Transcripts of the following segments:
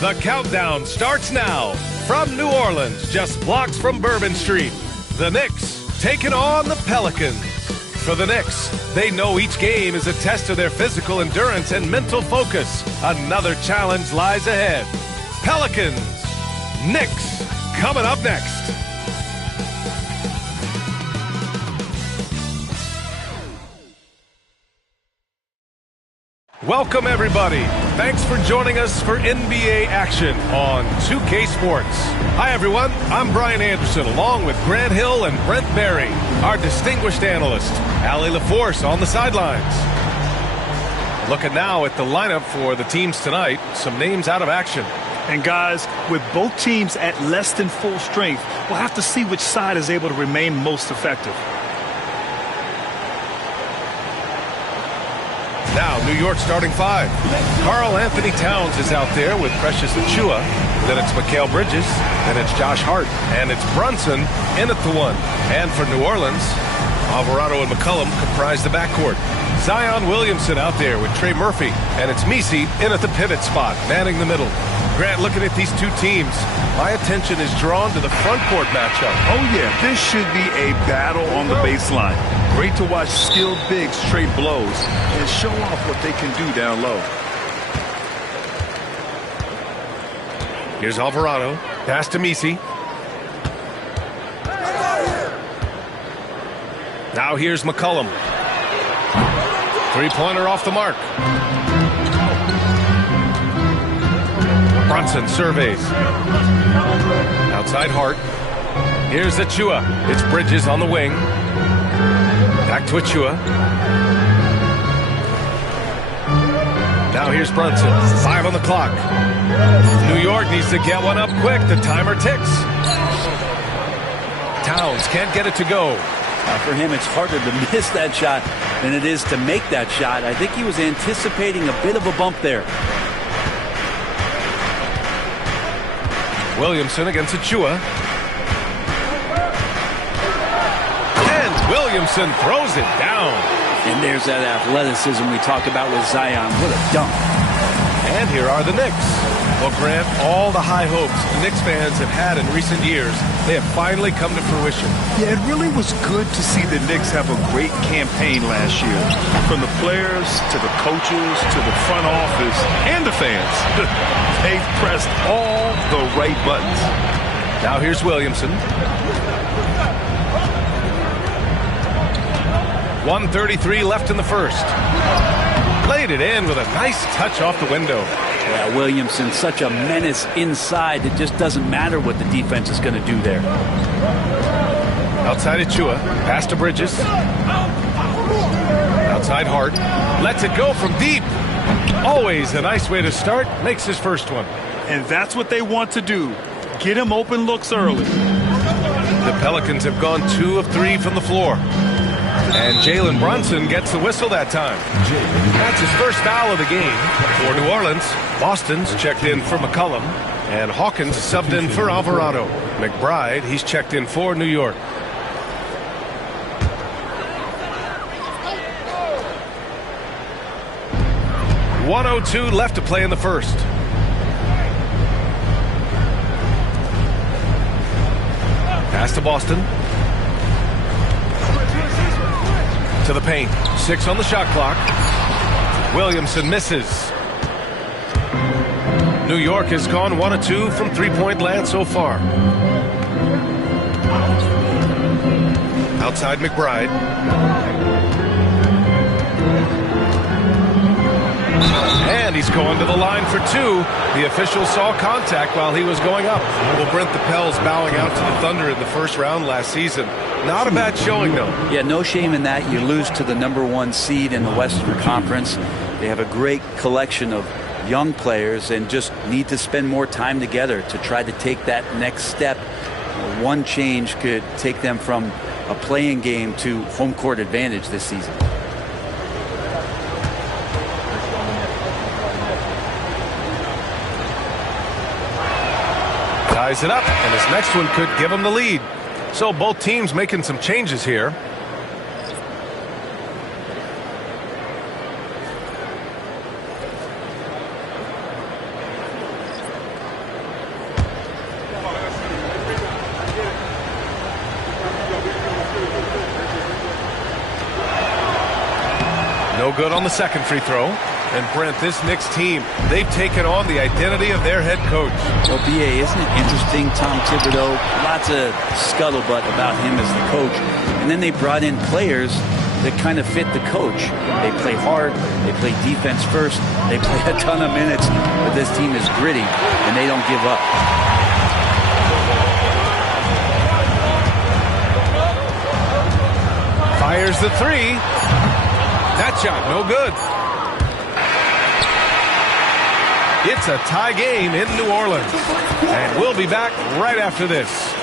The countdown starts now. From New Orleans, just blocks from Bourbon Street, the Knicks taking on the Pelicans. For the Knicks, they know each game is a test of their physical endurance and mental focus. Another challenge lies ahead. Pelicans, Knicks, coming up next. Welcome, everybody. Thanks for joining us for NBA action on 2K Sports. Hi, everyone. I'm Brian Anderson, along with Grant Hill and Brent Berry, our distinguished analyst, Allie LaForce on the sidelines. Looking now at the lineup for the teams tonight, some names out of action. And guys, with both teams at less than full strength, we'll have to see which side is able to remain most effective. Now, New York starting five. Karl Anthony Towns is out there with Precious Achiuwa. Then it's Mikal Bridges. Then it's Josh Hart. And it's Brunson in at the one. And for New Orleans, Alvarado and McCollum comprise the backcourt. Zion Williamson out there with Trey Murphy. And it's Messi in at the pivot spot, manning the middle. Grant, looking at these two teams, my attention is drawn to the front court matchup. Oh, yeah, this should be a battle on the baseline. Great to watch skilled bigs trade blows and show off what they can do down low. Here's Alvarado. Pass to Messi. Now here's McCollum. Three-pointer off the mark. Brunson surveys. Outside Hart. Here's Achiuwa. It's Bridges on the wing. Back to Achiuwa. Now here's Brunson. 5 on the clock. New York needs to get one up quick. The timer ticks. Towns can't get it to go. For him, it's harder to miss that shot than it is to make that shot. I think he was anticipating a bit of a bump there. Williamson against Achiuwa. And Williamson throws it down. And there's that athleticism we talk about with Zion. What a dunk. And here are the Knicks. Well, Grant, all the high hopes the Knicks fans have had in recent years, they have finally come to fruition. Yeah, it really was good to see the Knicks have a great campaign last year. From the players to the coaches to the front office and the fans. They've pressed all the right buttons. Now here's Williamson. 1:33 left in the first. Laid it in with a nice touch off the window. Yeah, Williamson, such a menace inside. It just doesn't matter what the defense is going to do there. Outside Achiuwa. Pass to Bridges. Outside Hart. Lets it go from deep. Always a nice way to start. Makes his first one. And that's what they want to do. Get him open looks early. The Pelicans have gone 2 of 3 from the floor. And Jalen Brunson gets the whistle that time. That's his first foul of the game. For New Orleans, Boston's checked in for McCollum. And Hawkins subbed in for Alvarado. McBride, he's checked in for New York. .102 left to play in the first. Pass to Boston. To the paint. 6 on the shot clock. Williamson misses. New York has gone 1 of 2 from three-point land so far. Outside McBride. And he's going to the line for 2. The official saw contact while he was going up. Well, Brent, the Pels bowing out to the Thunder in the first round last season. Not a bad showing, though. Yeah, no shame in that. You lose to the #1 seed in the Western Conference. They have a great collection of young players and just need to spend more time together to try to take that next step. One change could take them from a playing game to home court advantage this season. Ties it up, and his next one could give him the lead. So both teams making some changes here. No good on the second free throw. And Brent, this Knicks team, they've taken on the identity of their head coach. Well, B.A., isn't it interesting? Tom Thibodeau, lots of scuttlebutt about him as the coach. And then they brought in players that kind of fit the coach. They play hard. They play defense first. They play a ton of minutes. But this team is gritty, and they don't give up. Fires the three. That shot, no good. It's a tie game in New Orleans. And we'll be back right after this.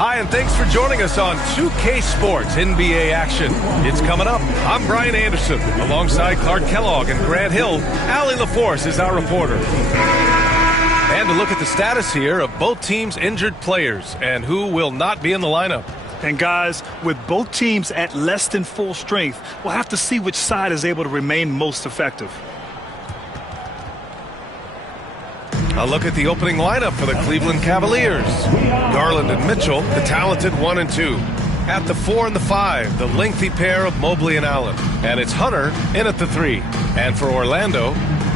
Hi, and thanks for joining us on 2K Sports NBA action. It's coming up. I'm Brian Anderson, alongside Clark Kellogg and Grant Hill. Allie LaForce is our reporter. And to look at the status here of both teams' injured players and who will not be in the lineup. And guys, with both teams at less than full strength, we'll have to see which side is able to remain most effective. A look at the opening lineup for the Cleveland Cavaliers. Garland and Mitchell, the talented 1 and 2. At the 4 and the 5, the lengthy pair of Mobley and Allen. And it's Hunter in at the 3. And for Orlando,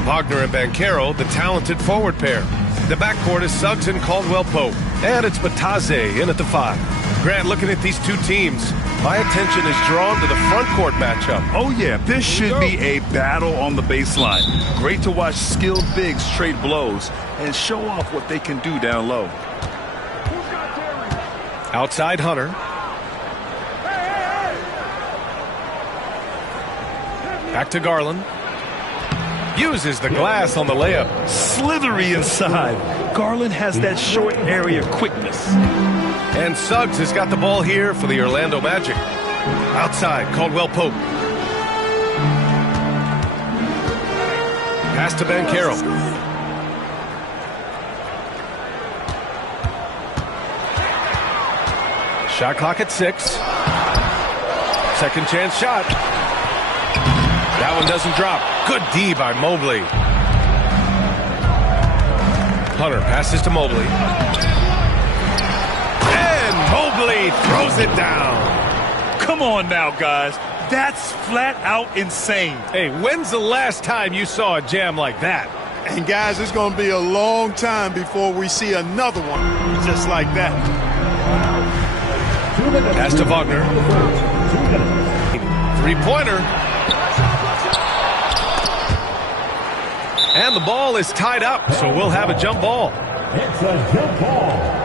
Wagner and Banchero, the talented forward pair. The backcourt is Suggs and Caldwell-Pope. And it's Bataze in at the 5. Grant, looking at these two teams, my attention is drawn to the front court matchup. Oh, yeah, this should be a battle on the baseline. Great to watch skilled bigs trade blows and show off what they can do down low. Outside Hunter. Back to Garland. Uses the glass on the layup. Slithery inside. Garland has that short area quickness. And Suggs has got the ball here for the Orlando Magic. Outside, Caldwell-Pope. Pass to Banchero. Shot clock at 6. Second chance shot. That one doesn't drop. Good D by Mobley. Hunter passes to Mobley. And Mobley throws it down. Come on now, guys. That's flat out insane. Hey, when's the last time you saw a jam like that? And guys, it's going to be a long time before we see another one just like that. Pass to Wagner. Three-pointer. And the ball is tied up, so we'll have a jump ball. It's a jump ball.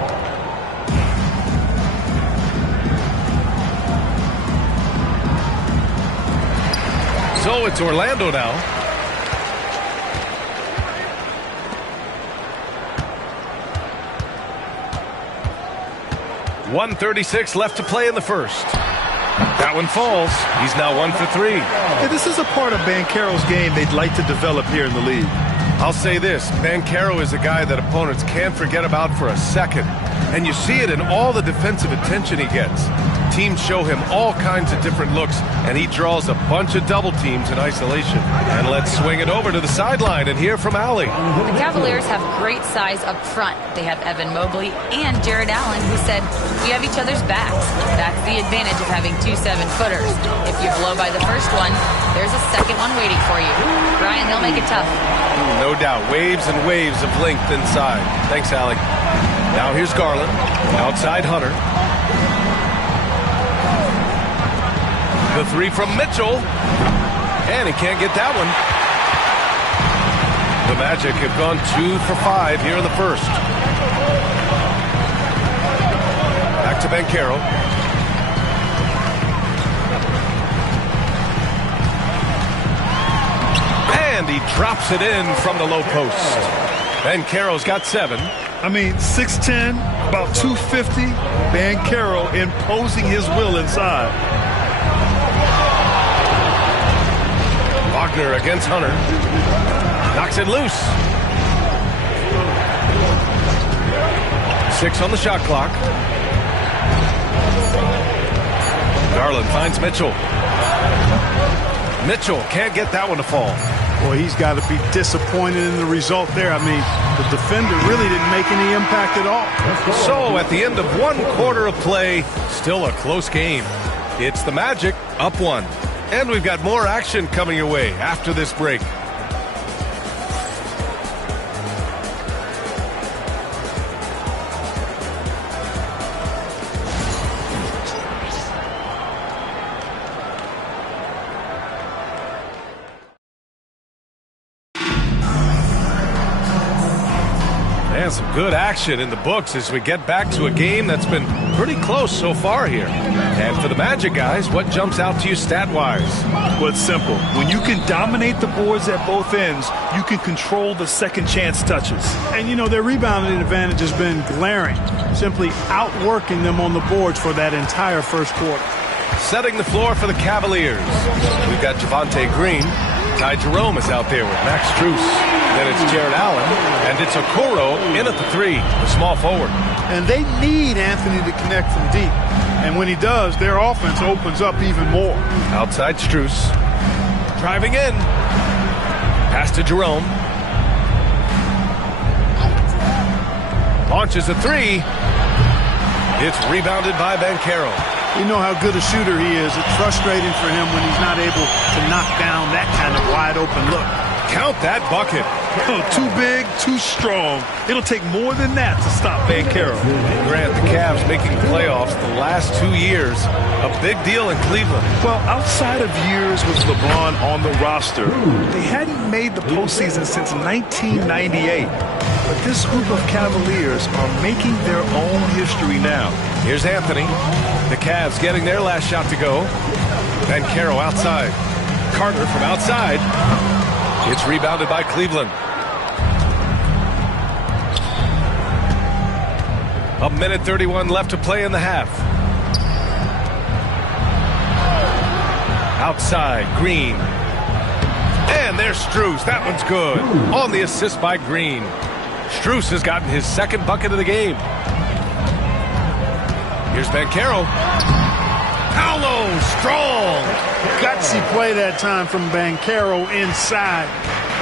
So it's Orlando now. .136 left to play in the first. That one falls. He's now 1 for 3. Yeah, this is a part of Banchero's game they'd like to develop here in the league. I'll say this, Banchero is a guy that opponents can't forget about for a second. And you see it in all the defensive attention he gets. Teams show him all kinds of different looks, and he draws a bunch of double teams in isolation. And let's swing it over to the sideline and hear from Allie. The Cavaliers have great size up front. They have Evan Mobley and Jared Allen, who said, "We have each other's backs." That's the advantage of having 2 7-footers. If you blow by the first one, there's a second one waiting for you. Brian, they'll make it tough. No doubt. Waves and waves of length inside. Thanks, Allie. Now here's Garland. Outside Hunter. The 3 from Mitchell. And he can't get that one. The Magic have gone 2 for 5 here in the first. Back to Banchero. And he drops it in from the low post. Banchero's got 7. I mean, 6'10", about 250. Banchero imposing his will inside. Wagner against Hunter. Knocks it loose. 6 on the shot clock. Garland finds Mitchell. Mitchell can't get that one to fall. Boy, he's got to be disappointed in the result there. I mean, the defender really didn't make any impact at all. So at the end of 1 quarter of play, still a close game. It's the Magic up 1. And we've got more action coming your way after this break. And some good action in the books as we get back to a game that's been pretty close so far here. And for the Magic guys, what jumps out to you stat-wise? Well, it's simple. When you can dominate the boards at both ends, you can control the second chance touches. And, you know, their rebounding advantage has been glaring, simply outworking them on the boards for that entire first quarter. Setting the floor for the Cavaliers. We've got Javonte Green. Ty Jerome is out there with Max Strus. Then it's Jared Allen. And it's Okoro in at the 3, the small forward. And they need Anthony to connect from deep. And when he does, their offense opens up even more. Outside Strus. Driving in. Pass to Jerome. Launches a 3. It's rebounded by Banchero. You know how good a shooter he is. It's frustrating for him when he's not able to knock down that kind of wide-open look. Count that bucket. Oh, too big, too strong. It'll take more than that to stop Banchero. Grant, the Cavs making the playoffs the last 2 years. A big deal in Cleveland. Well, outside of years with LeBron on the roster, they hadn't made the postseason since 1998. But this group of Cavaliers are making their own history now. Here's Anthony. The Cavs getting their last shot to go. Banchero outside. Carter from outside. It's rebounded by Cleveland. A minute 31 left to play in the half. Outside, Green. And there's Strus. That one's good. On the assist by Green. Strus has gotten his second bucket of the game. Here's Banchero. Paolo, strong. Gutsy play that time from Banchero inside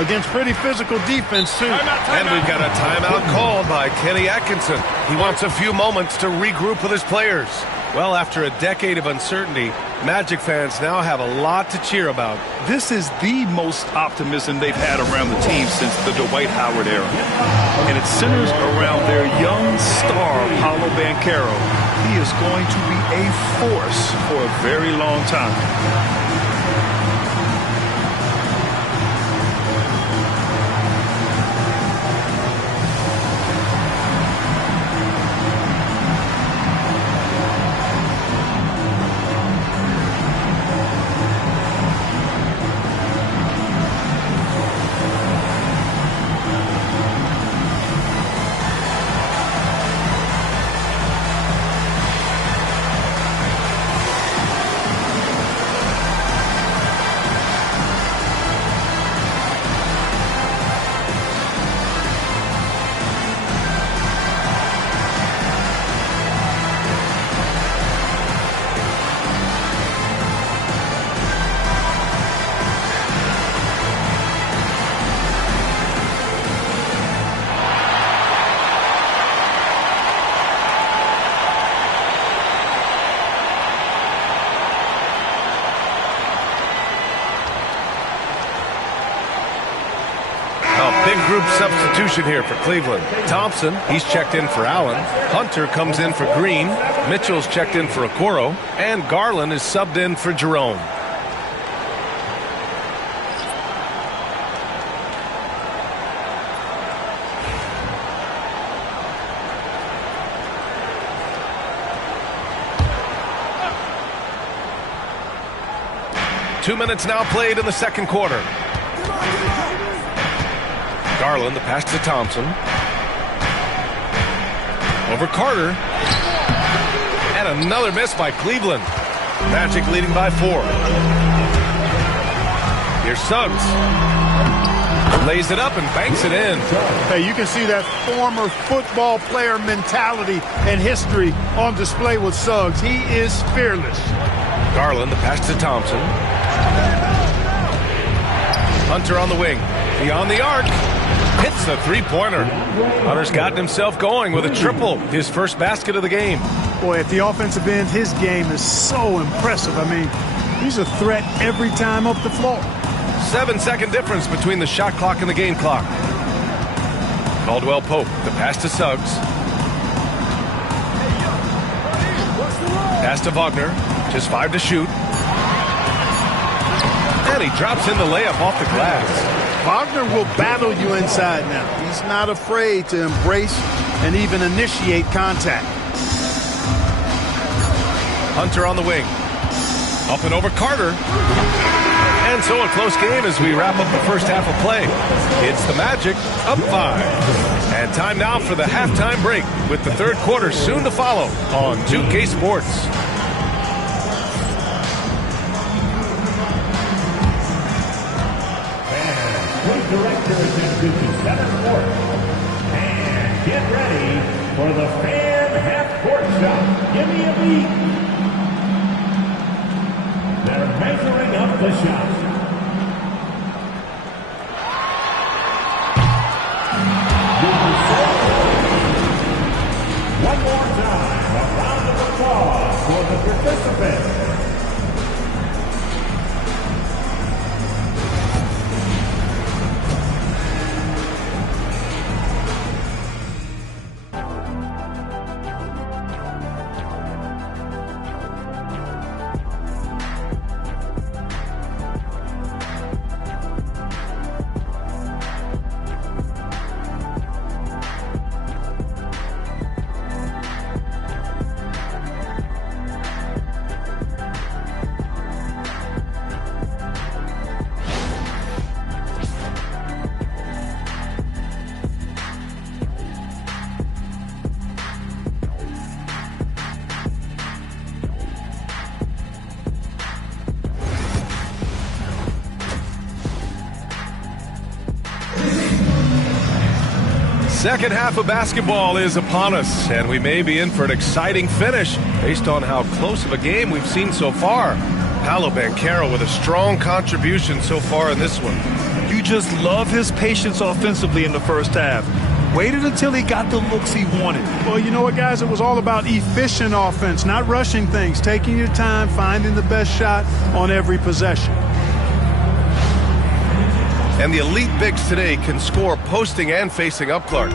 against pretty physical defense, too. And we've got a timeout called by Kenny Atkinson. He wants a few moments to regroup with his players. Well, after a decade of uncertainty, Magic fans now have a lot to cheer about. This is the most optimism they've had around the team since the Dwight Howard era. And it centers around their young star, Paolo Banchero. He is going to be a force for a very long time. Big group substitution here for Cleveland. Thompson, he's checked in for Allen. Hunter comes in for Green. Mitchell's checked in for Okoro. And Garland is subbed in for Jerome. Two minutes now played in the second quarter. Garland, the pass to Thompson. Over Carter. And another miss by Cleveland. Magic leading by 4. Here's Suggs. Lays it up and banks it in. Hey, you can see that former football player mentality and history on display with Suggs. He is fearless. Garland, the pass to Thompson. Hunter on the wing. Beyond the arc. Hits the three-pointer. Hunter's gotten himself going with a triple. His first basket of the game. Boy, at the offensive end, his game is so impressive. I mean, he's a threat every time up the floor. 7-second difference between the shot clock and the game clock. Caldwell Pope, the pass to Suggs. Pass to Wagner. Just 5 to shoot. And he drops in the layup off the glass. Wagner will battle you inside now. He's not afraid to embrace and even initiate contact. Hunter on the wing. Up and over Carter. And so a close game as we wrap up the first half of play. It's the Magic up 5. And time now for the halftime break with the third quarter soon to follow on 2K Sports. Directors and 57 Sports. And get ready for the fan half-court shot. Give me a beat. They're measuring up the shot. One more time, a round of applause for the participants. Second half of basketball is upon us, and we may be in for an exciting finish based on how close of a game we've seen so far. Paolo Banchero with a strong contribution so far in this one. You just love his patience offensively in the first half. Waited until he got the looks he wanted. Well, you know what, guys? It was all about efficient offense, not rushing things, taking your time, finding the best shot on every possession. And the elite bigs today can score posting and facing up, Clark.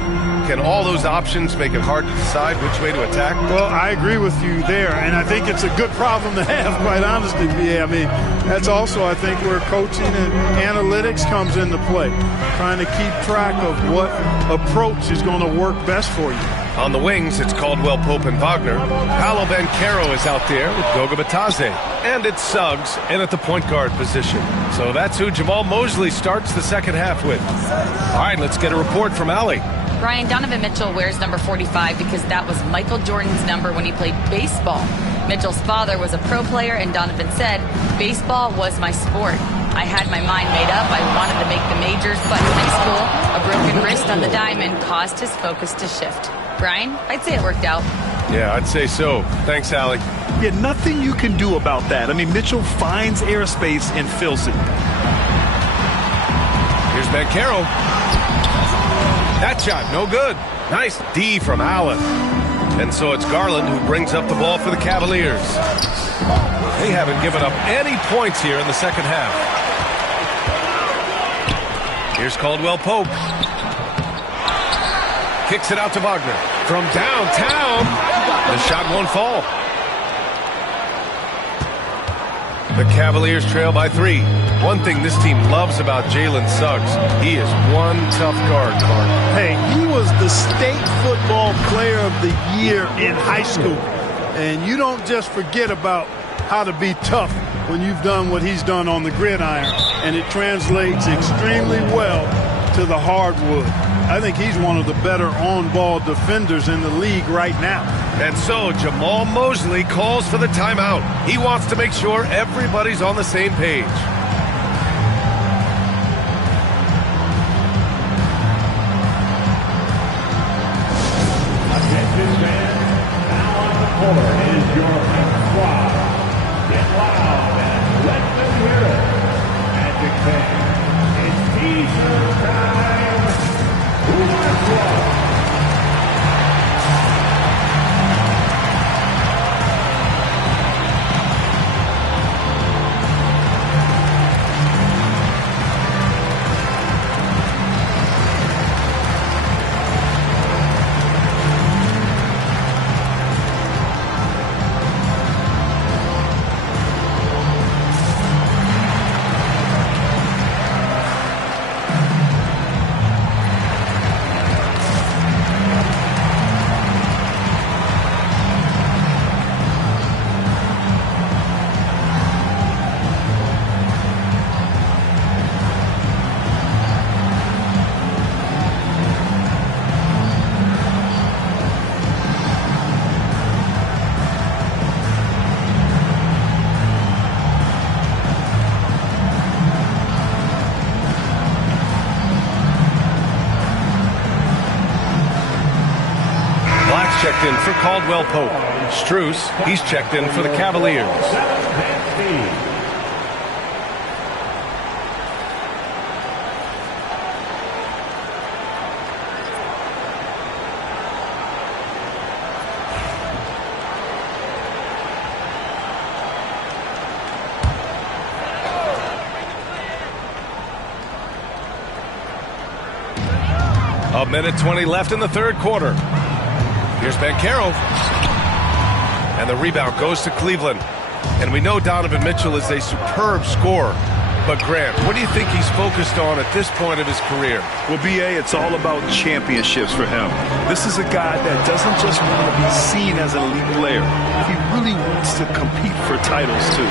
Can all those options make it hard to decide which way to attack? Well, I agree with you there, and I think it's a good problem to have, quite honestly. I mean, that's also, I think, where coaching and analytics comes into play, trying to keep track of what approach is going to work best for you. On the wings, it's Caldwell Pope and Wagner. Paolo Banchero is out there with Goga Batadze. And it's Suggs in at the point guard position. So that's who Jamal Mosley starts the second half with. All right, let's get a report from Allie. Brian, Donovan Mitchell wears number 45 because that was Michael Jordan's number when he played baseball. Mitchell's father was a pro player, and Donovan said, "Baseball was my sport. I had my mind made up. I wanted to make the majors, but in high school, a broken wrist on the diamond caused his focus to shift." Brian, I'd say it worked out. Yeah, I'd say so. Thanks, Allie. Yeah, nothing you can do about that. I mean, Mitchell finds airspace and fills it. Here's Banchero. That shot, no good. Nice D from Allen. And so it's Garland who brings up the ball for the Cavaliers. They haven't given up any points here in the second half. Here's Caldwell Pope. Kicks it out to Wagner. From downtown, the shot won't fall. The Cavaliers trail by 3. One thing this team loves about Jalen Suggs, he is one tough guard, Clark. Hey, he was the state football player of the year in high school. And you don't just forget about how to be tough when you've done what he's done on the gridiron. And it translates extremely well to the hardwood. I think he's one of the better on-ball defenders in the league right now. And so Jamal Mosley calls for the timeout. He wants to make sure everybody's on the same page. Attention fans, now on the court is your home squad. Get loud and let them hear it. Magic fans, it's T-shirt time. Who wants one? in for Caldwell Pope. Struess, he's checked in for the Cavaliers. A minute 20 left in the third quarter. Here's Banchero. And the rebound goes to Cleveland. And we know Donovan Mitchell is a superb scorer. But Grant, what do you think he's focused on at this point of his career? Well, B.A., it's all about championships for him. This is a guy that doesn't just want to be seen as an elite player. He really wants to compete for titles, too.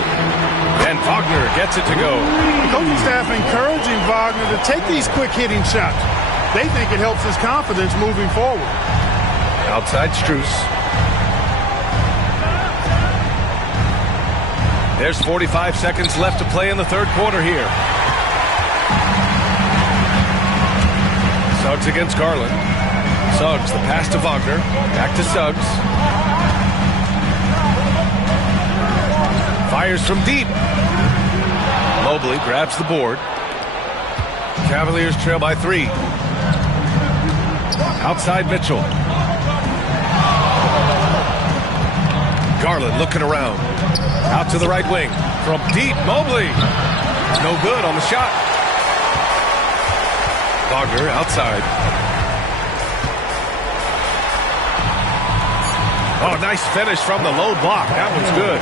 And Wagner gets it to go. The coaching staff encouraging Wagner to take these quick-hitting shots. They think it helps his confidence moving forward. Outside Struess. There's 45 seconds left to play in the third quarter here. Suggs against Garland. Suggs, the pass to Wagner. Back to Suggs. Fires from deep. Mobley grabs the board. Cavaliers trail by 3. Outside Mitchell. Garland looking around. Out to the right wing. From deep, Mobley. No good on the shot. Wagner outside. Oh, nice finish from the low block. That one's good.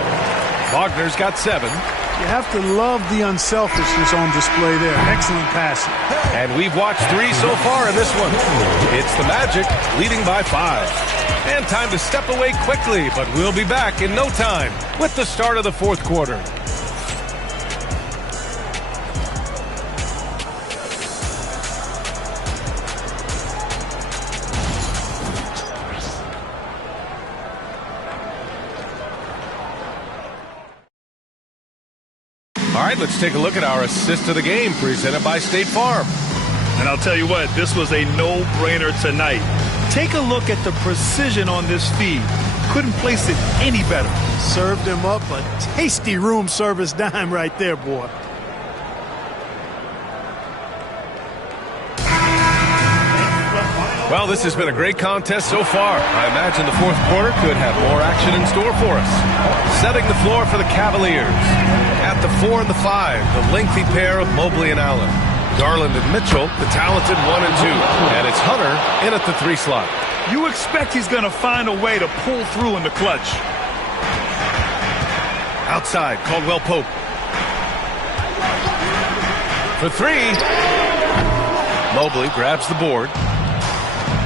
Wagner's got 7. You have to love the unselfishness on display there. Excellent passing. And we've watched 3 so far in this one. It's the Magic leading by 5. And time to step away quickly, but we'll be back in no time with the start of the fourth quarter. All right, let's take a look at our assist of the game presented by State Farm. And I'll tell you what, this was a no-brainer tonight. Take a look at the precision on this feed. Couldn't place it any better. Served him up a tasty room service dime right there, boy. Well, this has been a great contest so far. I imagine the fourth quarter could have more action in store for us. Setting the floor for the Cavaliers. At the 4 and the 5, the lengthy pair of Mobley and Allen. Garland and Mitchell, the talented 1 and 2. And it's Hunter in at the 3 slot. You expect he's going to find a way to pull through in the clutch. Outside, Caldwell Pope. For 3. Mobley grabs the board.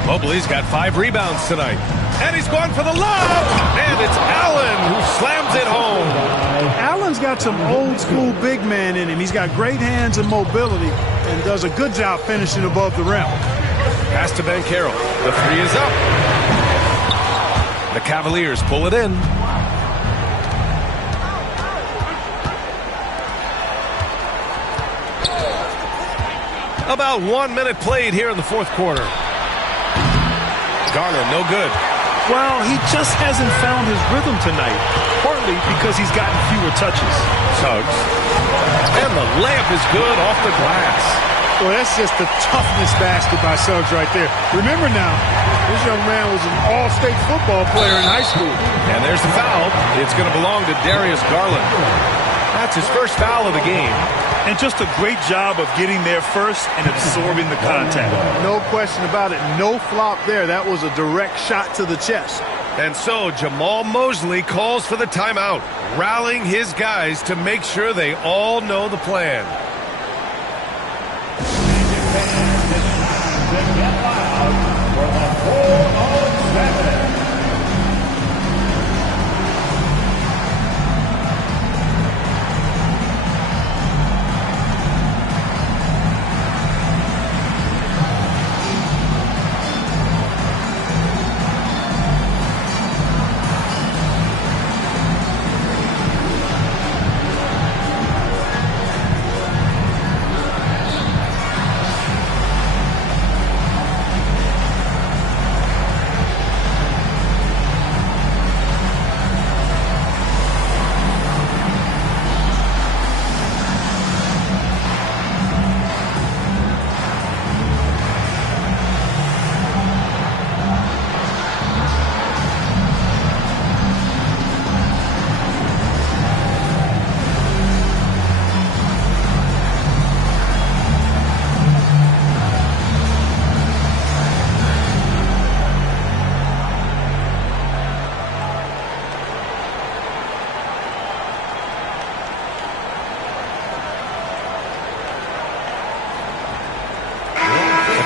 Mobley's got 5 rebounds tonight. And he's going for the lob! And it's Allen who slams it home. Allen's got some old-school big man in him. He's got great hands and mobility and does a good job finishing above the rim. Pass to Banchero. The 3 is up. The Cavaliers pull it in. About 1 minute played here in the fourth quarter. Garland, no good. Well, he just hasn't found his rhythm tonight, partly because he's gotten fewer touches. Suggs. And the layup is good off the glass. Well, that's just the toughness basket by Suggs right there. Remember now, this young man was an all-state football player in high school. And there's the foul. It's going to belong to Darius Garland. That's his first foul of the game. And just a great job of getting there first and absorbing the contact. No question about it. No flop there. That was a direct shot to the chest. And so Jamal Mosley calls for the timeout, rallying his guys to make sure they all know the plan.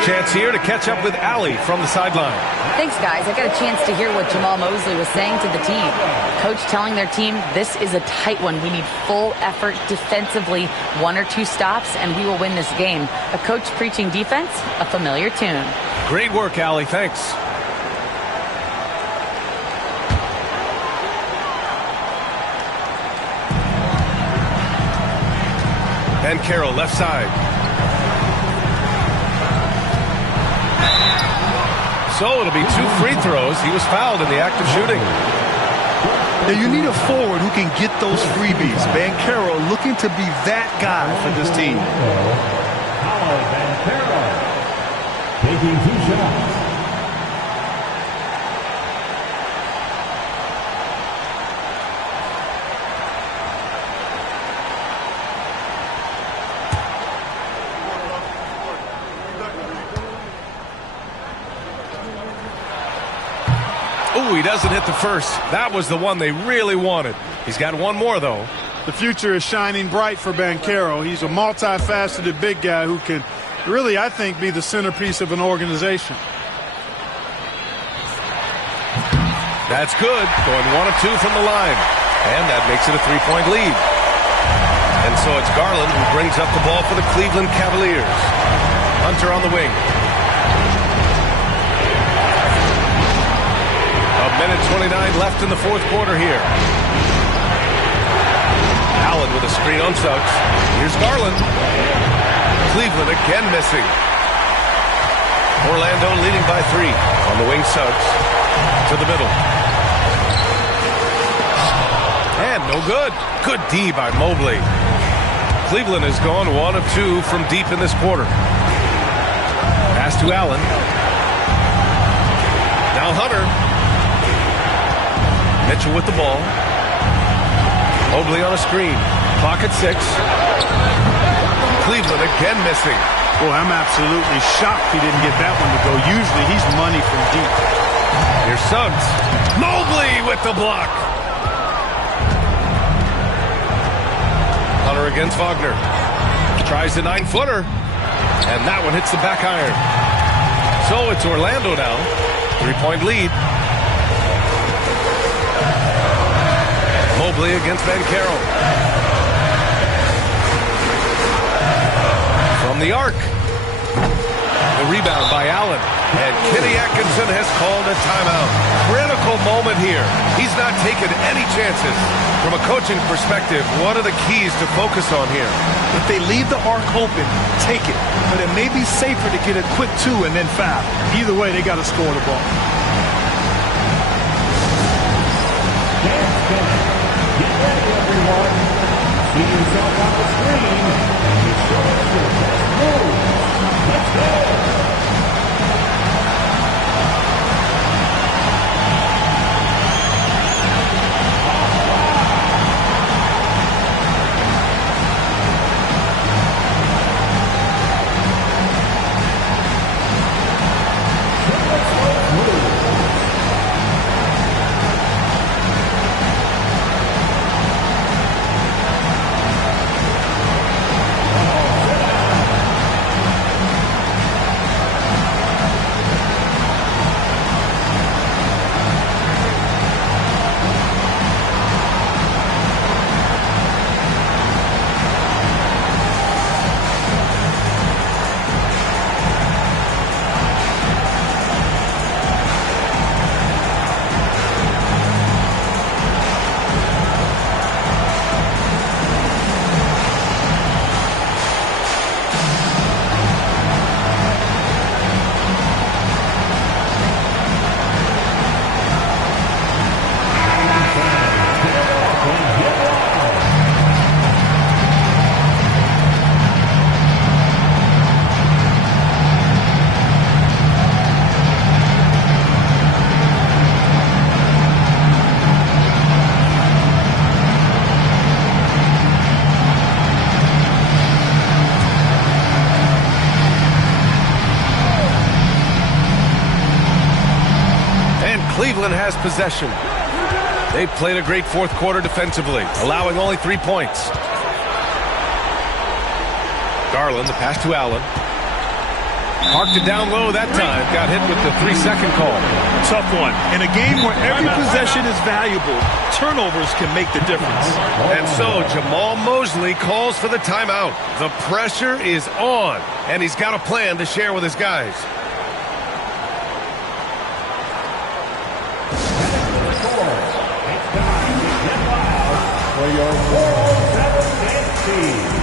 chance here to catch up with Allie from the sideline. Thanks, guys. I got a chance to hear what Jamal Mosley was saying to the team. Coach telling their team, this is a tight one. We need full effort defensively, 1 or 2 stops, and we will win this game. A coach preaching defense, a familiar tune. Great work, Allie. Thanks. And Carroll, left side. So it'll be 2 free throws. He was fouled in the act of shooting. Now you need a forward who can get those freebies. Banchero looking to be that guy for this team. Banchero taking 2 shots. Ooh, he doesn't hit the first. That was the one they really wanted. He's got 1 more, though. The future is shining bright for Banchero. He's a multifaceted big guy who can really, I think, be the centerpiece of an organization. That's good. Going 1 of 2 from the line. And that makes it a 3-point lead. And so it's Garland who brings up the ball for the Cleveland Cavaliers. Hunter on the wing. A minute 29 left in the 4th quarter here. Allen with a screen on Suggs. Here's Garland. Cleveland again missing. Orlando leading by 3. On the wing, Suggs. To the middle. And no good. Good D by Mobley. Cleveland has gone 1 of 2 from deep in this quarter. Pass to Allen. Now Hunter. Mitchell with the ball. Mobley on a screen. Clock at 6. Cleveland again missing. Boy, I'm absolutely shocked he didn't get that one to go. Usually he's money from deep. Here's Suggs. Mobley with the block. Hunter against Wagner. Tries the 9-footer. And that one hits the back iron. So it's Orlando now. 3-point lead. Mobley against Banchero. From the arc. The rebound by Allen. And Kenny Atkinson has called a timeout. Critical moment here. He's not taking any chances. From a coaching perspective, what are the keys to focus on here? If they leave the arc open, take it. But it may be safer to get a quick 2 and then foul. Either way, they got to score the ball. Get ready, everyone. See yourself on the screen. It shows your best moves. Let's go. Cleveland has possession. They've played a great 4th quarter defensively, allowing only 3 points. Garland, the pass to Allen. Parked it down low that time. Got hit with the 3-second call. Tough one. In a game where every possession is valuable, turnovers can make the difference. And so Jamal Mosley calls for the timeout. The pressure is on, and he's got a plan to share with his guys. It's time to get loud for your 407 dance team.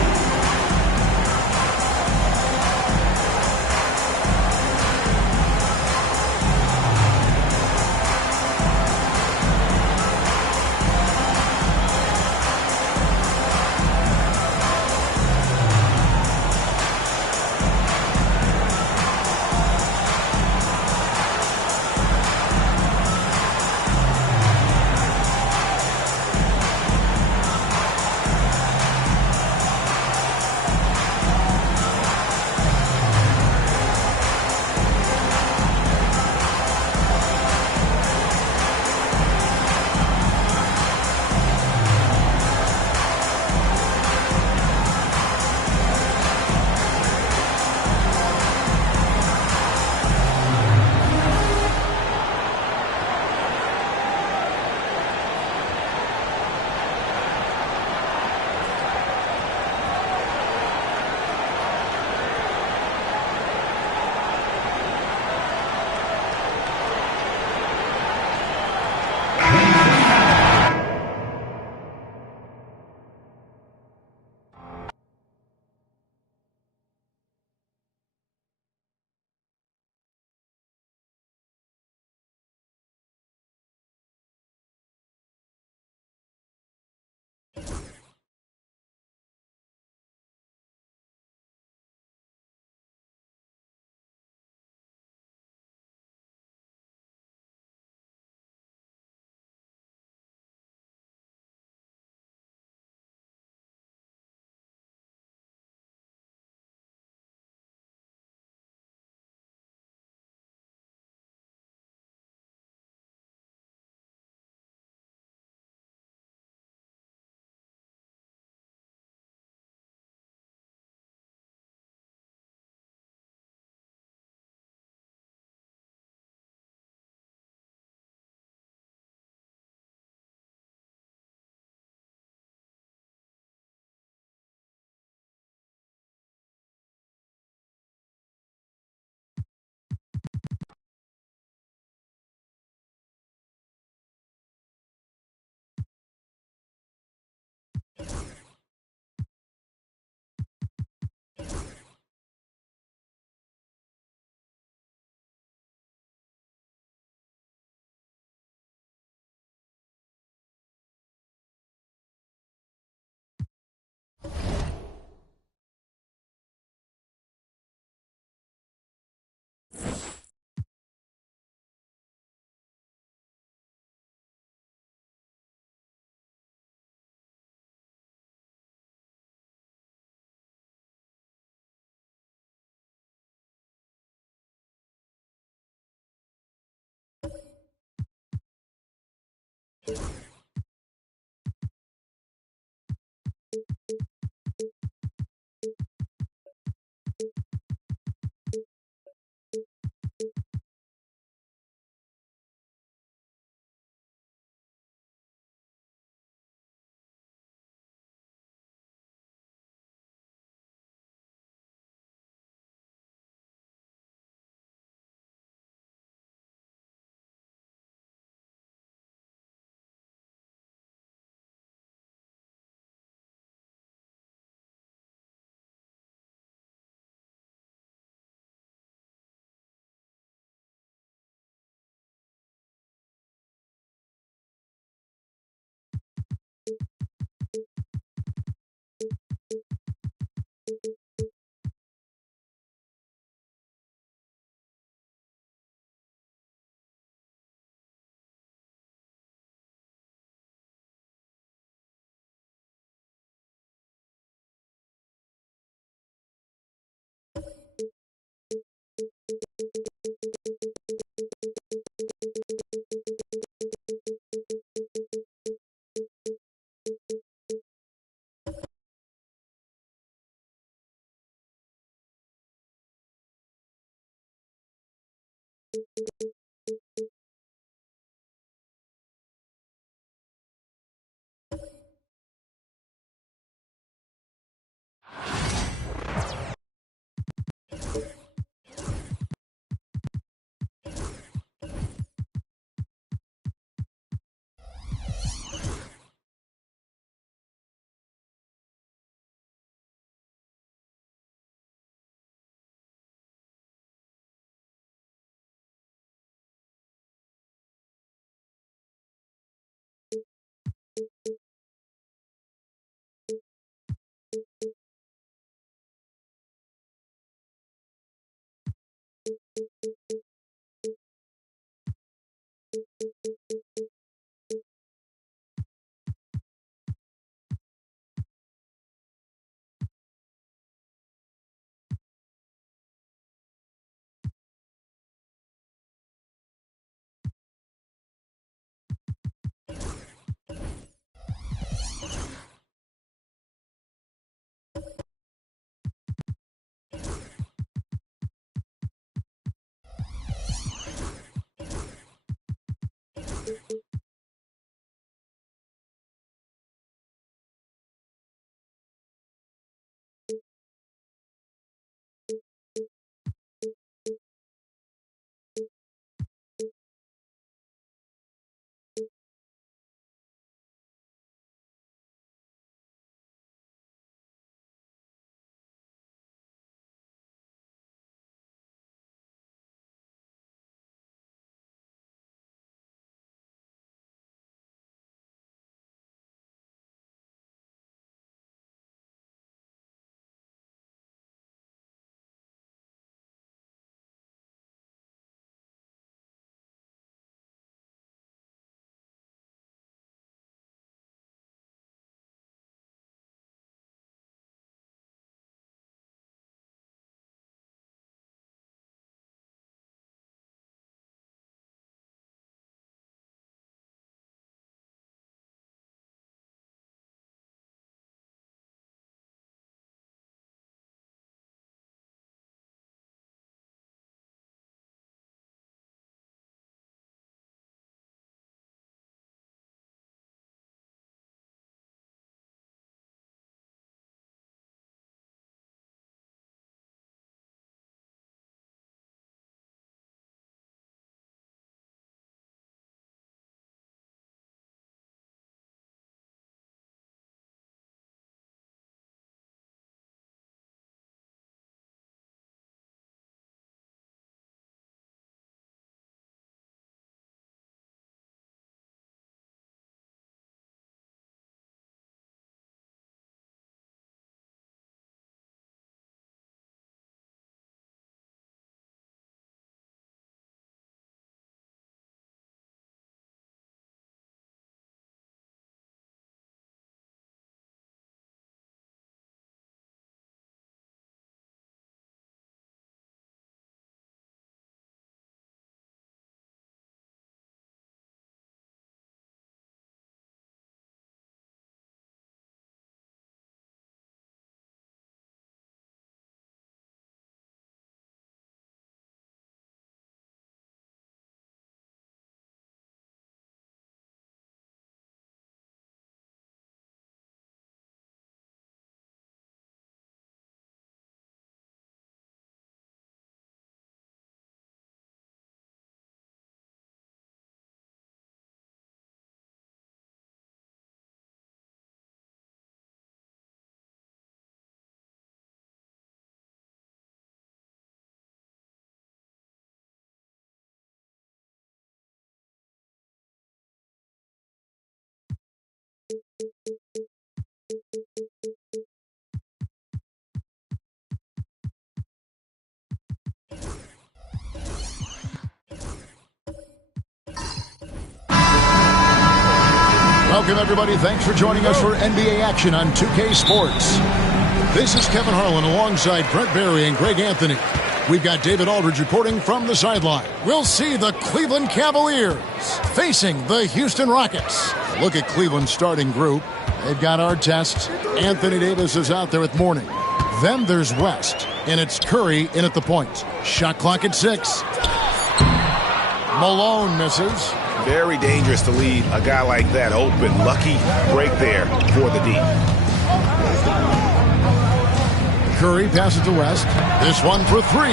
Welcome, everybody. Thanks for joining us for NBA action on 2K Sports. This is Kevin Harlan alongside Brett Barry and Greg Anthony. We've got David Aldridge reporting from the sideline. We'll see the Cleveland Cavaliers facing the Houston Rockets. Look at Cleveland's starting group. They've got Artest. Anthony Davis is out there with Mourning. Then there's West, and it's Curry in at the point. Shot clock at 6. Malone misses. Very dangerous to leave a guy like that open. Lucky break there for the D. Curry passes to West. This one for 3.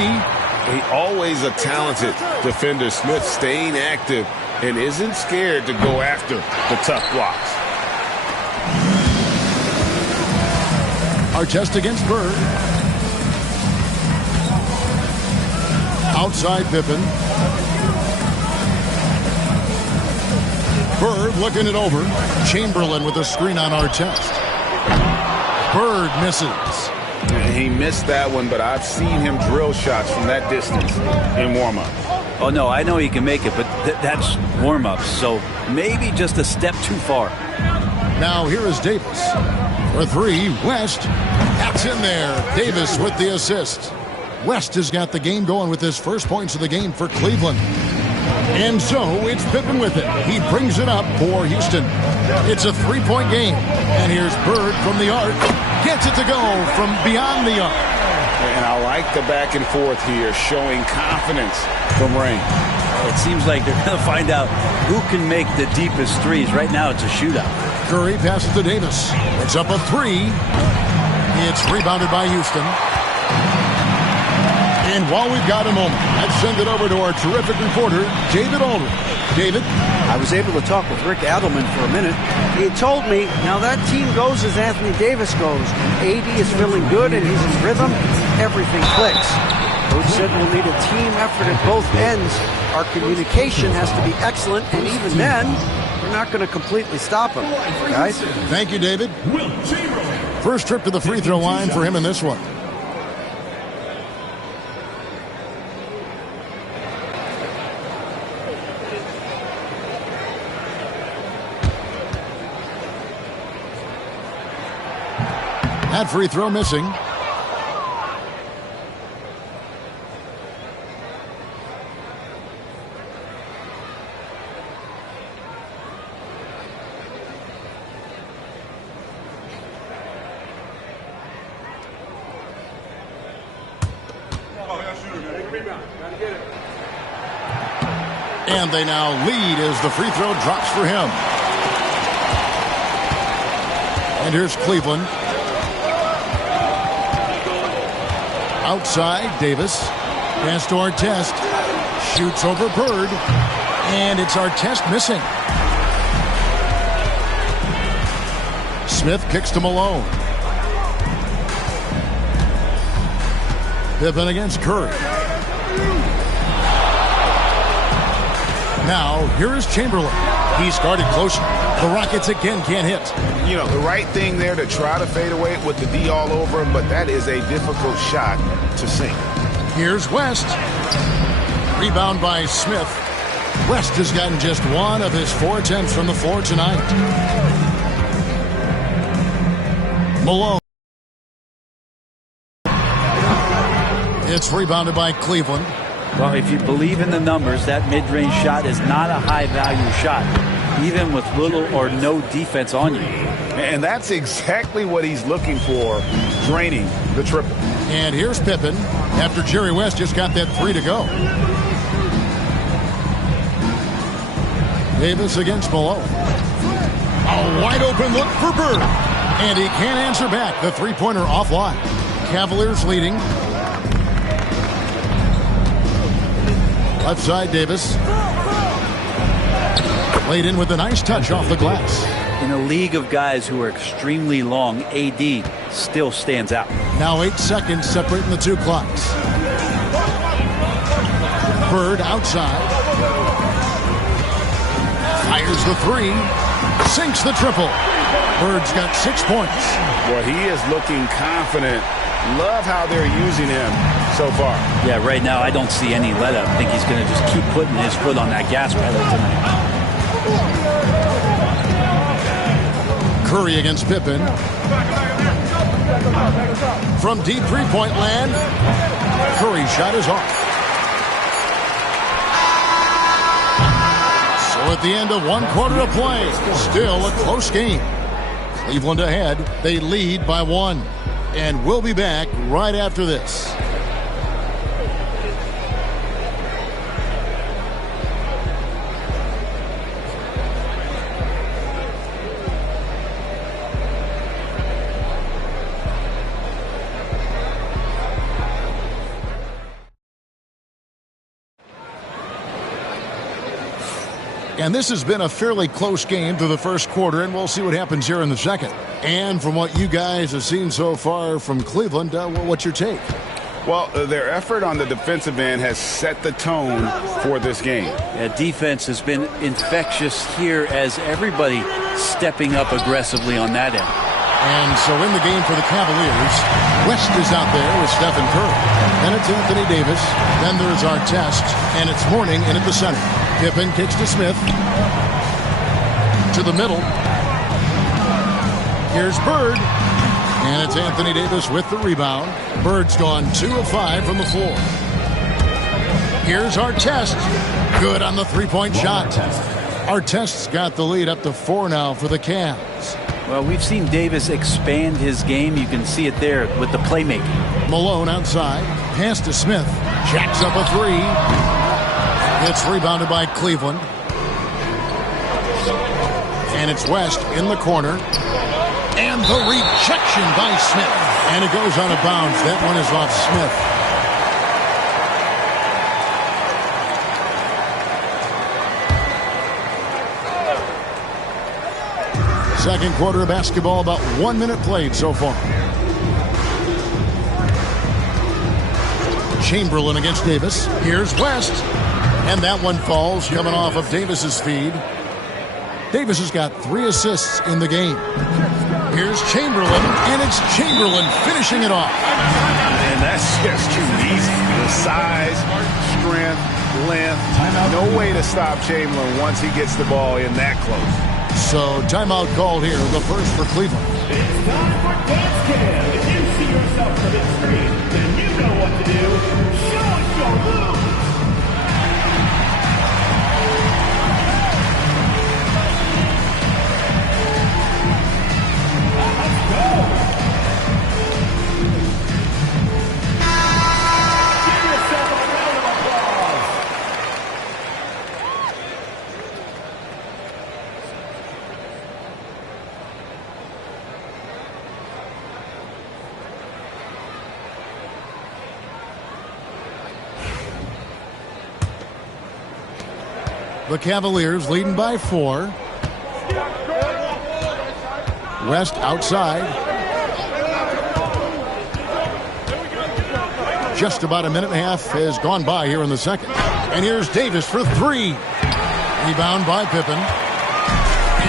He always a talented defender. Smith staying active and isn't scared to go after the tough blocks. Artest against Bird. Outside Pippen. Bird looking it over. Chamberlain with a screen on Artest. Bird misses. He missed that one, but I've seen him drill shots from that distance in warm-up. Oh, no, I know he can make it, but that's warm-ups, so maybe just a step too far. Now here is Davis. For 3, West. That's in there. Davis with the assist. West has got the game going with his first points of the game for Cleveland. And so it's Pippen with it. He brings it up for Houston. It's a 3-point game. And here's Bird from the arc. Gets it to go from beyond the arc. And I like the back and forth here, showing confidence from Rain. It seems like they're going to find out who can make the deepest threes. Right now it's a shootout. Curry passes to Davis. It's up a 3. It's rebounded by Houston. And while we've got a moment, let's send it over to our terrific reporter, David Aldridge. David? I was able to talk with Rick Adelman for a minute. He told me, now that team goes as Anthony Davis goes. AD is feeling good and he's in rhythm. Everything clicks. Coach said we'll need a team effort at both ends. Our communication has to be excellent, and even then, we're not going to completely stop him. Guys? Thank you, David. First trip to the free throw line for him in this one. That free throw missing. And they now lead as the free throw drops for him. And here's Cleveland. Outside, Davis. Pass to Artest. Shoots over Bird. And it's Artest missing. Smith kicks to Malone. Pippen against Curry. Now, here is Chamberlain. He's guarded closer. The Rockets again can't hit. You know, the right thing there to try to fade away with the D all over him, but that is a difficult shot to sink. Here's West. Rebound by Smith. West has gotten just one of his 4 attempts from the floor tonight. Malone. It's rebounded by Cleveland. Well, if you believe in the numbers, that mid-range shot is not a high-value shot, even with little or no defense on you. And that's exactly what he's looking for, draining the triple. And here's Pippen after Jerry West just got that 3 to go. Davis against Malone. A wide open look for Bird. And he can't answer back. The three-pointer offline. Cavaliers leading. Left side, Davis. Laid in with a nice touch off the glass. In a league of guys who are extremely long, AD still stands out. Now 8 seconds separating the two clocks. Bird outside. Fires the 3. Sinks the triple. Bird's got 6 points. Boy, he is looking confident. Love how they're using him so far. Yeah, right now I don't see any let-up. I think he's going to just keep putting his foot on that gas pedal tonight. Curry against Pippen. From deep three-point land, Curry's shot is off. So at the end of 1 quarter of play, still a close game. Cleveland ahead. They lead by 1. And we'll be back right after this. And this has been a fairly close game through the first quarter, and we'll see what happens here in the second. And from what you guys have seen so far from Cleveland, what's your take? Well, their effort on the defensive end has set the tone for this game. Yeah, defense has been infectious here as everybody stepping up aggressively on that end. And so in the game for the Cavaliers, West is out there with Stephen Curry. Then it's Anthony Davis. Then there's Artest. And it's Mourning in at the center. Pippen kicks to Smith. To the middle. Here's Bird. And it's Anthony Davis with the rebound. Bird's gone 2 of 5 from the floor. Here's Artest. Good on the three-point shot. Artest's got the lead up to 4 now for the Cavs. Well, we've seen Davis expand his game. You can see it there with the playmaking. Malone outside. Pass to Smith. Jacks up a 3. It's rebounded by Cleveland. And it's West in the corner. And the rejection by Smith. And it goes out of bounds. That one is off Smith. Second quarter of basketball, about 1 minute played so far. Chamberlain against Davis. Here's West. And that one falls, coming off of Davis's feed. Davis has got 3 assists in the game. Here's Chamberlain, and it's Chamberlain finishing it off. And that's just too easy. The size, strength, length. No way to stop Chamberlain once he gets the ball in that close. So timeout called here, the first for Cleveland. It's time for Dance Cam. If you see yourself on the screen, then you know what to do. Show us your move. The Cavaliers leading by 4. West outside. Just about a minute and a half has gone by here in the second. And here's Davis for 3. Rebound by Pippen.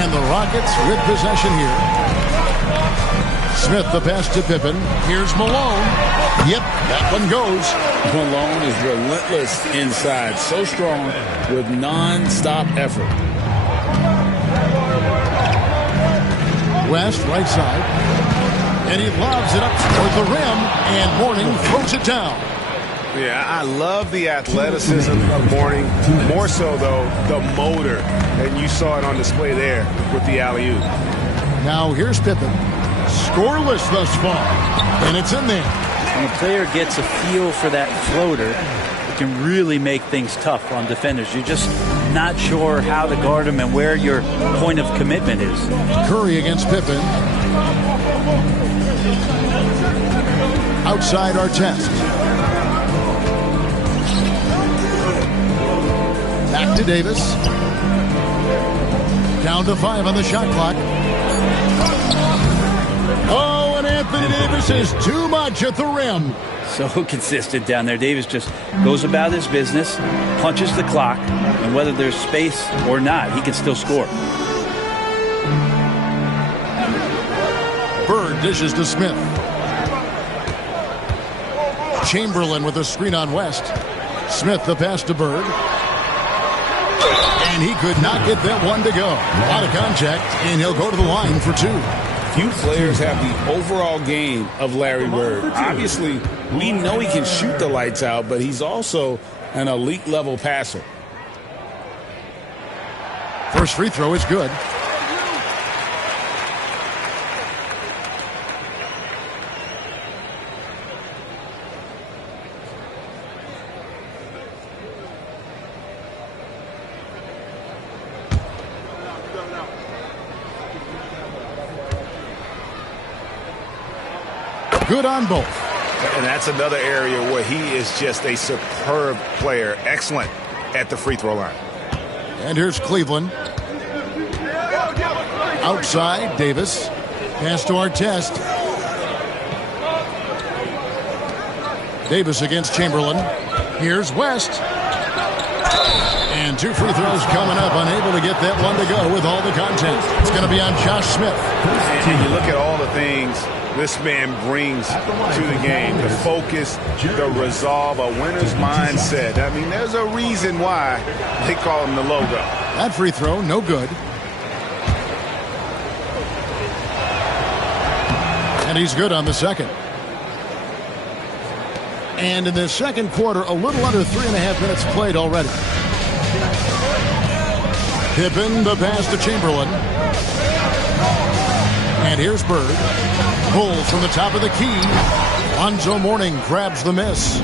And the Rockets with possession here. Smith the pass to Pippen. Here's Malone. Yep, that one goes. Malone is relentless inside, so strong with non-stop effort. West right side. And he lobs it up toward the rim, and Mourning throws it down. Yeah, I love the athleticism of Mourning. More so, though, the motor. And you saw it on display there with the alley-oop. Now here's Pippen. Scoreless thus far. And it's in there. When a player gets a feel for that floater, it can really make things tough on defenders. You're just not sure how to guard them and where your point of commitment is. Curry against Pippen. Outside Artest. Back to Davis. Down to 5 on the shot clock. Oh, and Anthony Davis is too much at the rim. So consistent down there. Davis just goes about his business, punches the clock, and whether there's space or not, he can still score. Bird dishes to Smith. Chamberlain with a screen on West. Smith the pass to Bird. And he could not get that one to go. A lot of contact, and he'll go to the line for two. Few players have the overall game of Larry Bird. Obviously, we know he can shoot the lights out, but he's also an elite level passer. First free throw is good. Good on both. And that's another area where he is just a superb player. Excellent at the free throw line. And here's Cleveland. Outside, Davis. Pass to Artest. Davis against Chamberlain. Here's West. And two free throws coming up. Unable to get that one to go with all the content. It's going to be on Josh Smith. And you look at all the things this man brings to the game. The focus, the resolve, a winner's mindset. I mean, there's a reason why they call him the logo. That free throw, no good. And he's good on the second. And in the second quarter, a little under 3.5 minutes played already. Pippen, the pass to Chamberlain. And here's Bird. Pulls from the top of the key. Lonzo Mourning grabs the miss.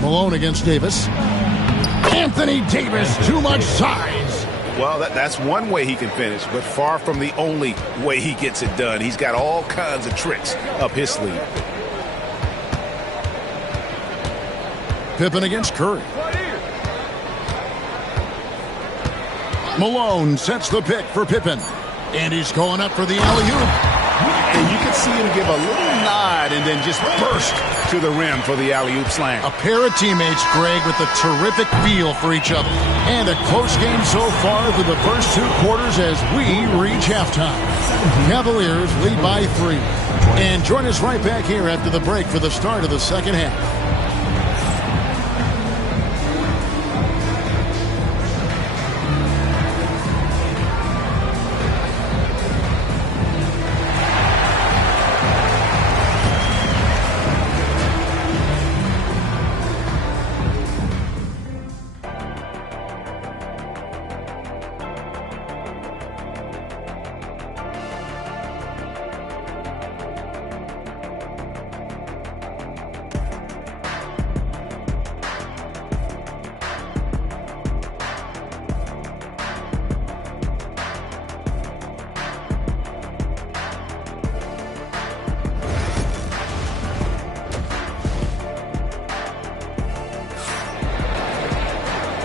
Malone against Davis. Anthony Davis, too much size. Well, that's one way he can finish, but far from the only way he gets it done. He's got all kinds of tricks up his sleeve. Pippen against Curry. Malone sets the pick for Pippen. And he's going up for the alley-oop. And you can see him give a little nod and then just burst to the rim for the alley-oop slam. A pair of teammates, Greg, with a terrific feel for each other. And a close game so far through the first two quarters as we reach halftime. Cavaliers lead by 3. And join us right back here after the break for the start of the second half.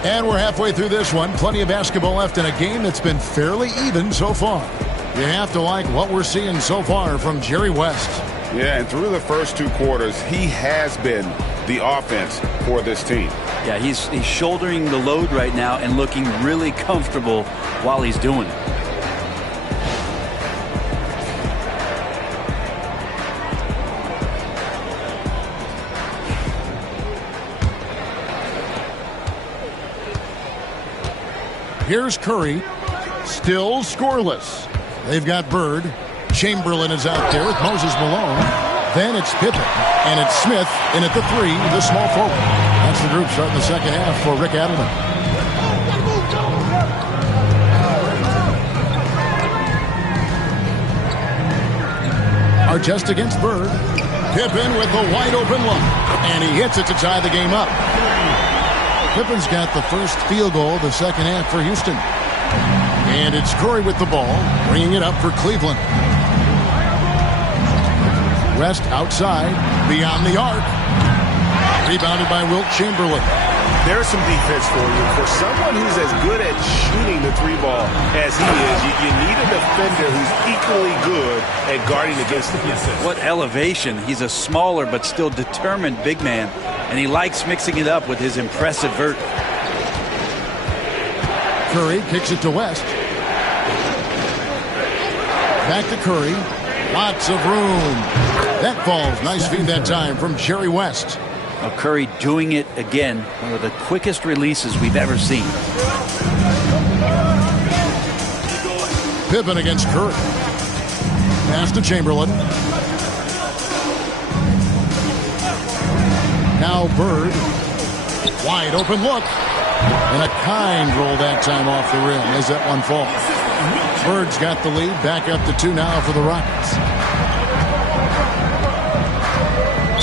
And we're halfway through this one. Plenty of basketball left in a game that's been fairly even so far. You have to like what we're seeing so far from Jerry West. Yeah, and through the first two quarters, he has been the offense for this team. Yeah, he's shouldering the load right now and looking really comfortable while he's doing it. Here's Curry, still scoreless. They've got Bird. Chamberlain is out there with Moses Malone. Then it's Pippen, and it's Smith in at the 3, the small forward. That's the group starting the second half for Rick Adelman. Artest against Bird. Pippen with the wide open look, and he hits it to tie the game up. Pippen's got the first field goal of the second half for Houston. And it's Curry with the ball, bringing it up for Cleveland. West outside, beyond the arc. Rebounded by Wilt Chamberlain. There's some defense for you. For someone who's as good at shooting the 3-ball as he is, you need a defender who's equally good at guarding against the defense. What elevation. He's a smaller but still determined big man. And he likes mixing it up with his impressive vert. Curry kicks it to West. Back to Curry. Lots of room. That falls. Nice feed that time from Jerry West. Now Curry doing it again. One of the quickest releases we've ever seen. Pippen against Curry. Pass to Chamberlain. Now Bird. Wide open look. And a kind roll that time off the rim as that one falls. Bird's got the lead. Back up to 2 now for the Rockets.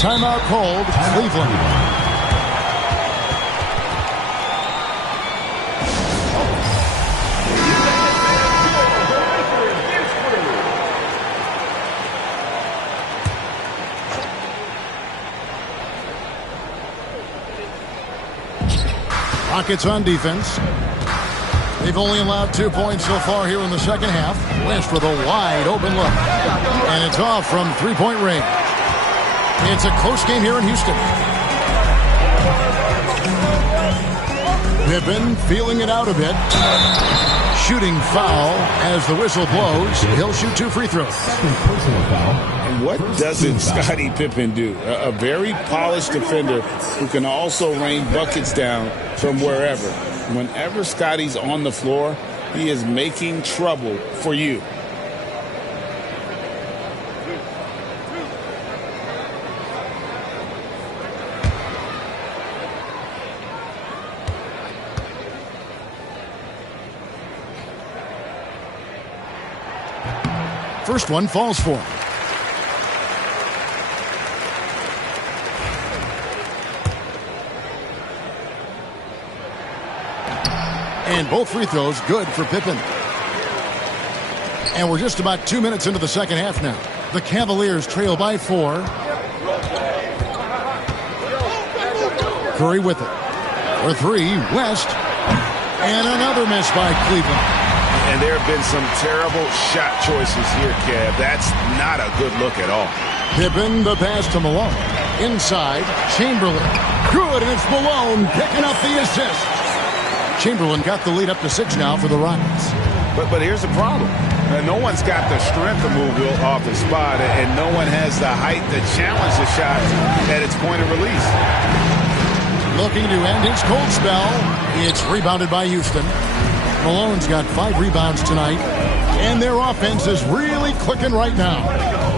Timeout called. Cleveland. Rockets on defense. They've only allowed 2 points so far here in the second half. West with a wide open look. And it's off from 3-point range. It's a close game here in Houston. Pippen feeling it out a bit. Shooting foul as the whistle blows. He'll shoot 2 free throws. And what doesn't Scottie Pippen do? A very polished defender who can also rain buckets down from wherever. Whenever Scottie's on the floor, he is making trouble for you. First one falls for him. And both free throws good for Pippen. And we're just about 2 minutes into the second half now. The Cavaliers trail by 4. Curry with it. For 3, West. And another miss by Cleveland. And there have been some terrible shot choices here, Kev. That's not a good look at all. Pippen, the pass to Malone. Inside, Chamberlain. Good, and it's Malone picking up the assist. Chamberlain got the lead up to 6 now for the Rockets. But here's the problem. No one's got the strength to move off the spot, and no one has the height to challenge the shot at its point of release. Looking to end his cold spell. It's rebounded by Houston. Malone's got 5 rebounds tonight, and their offense is really clicking right now.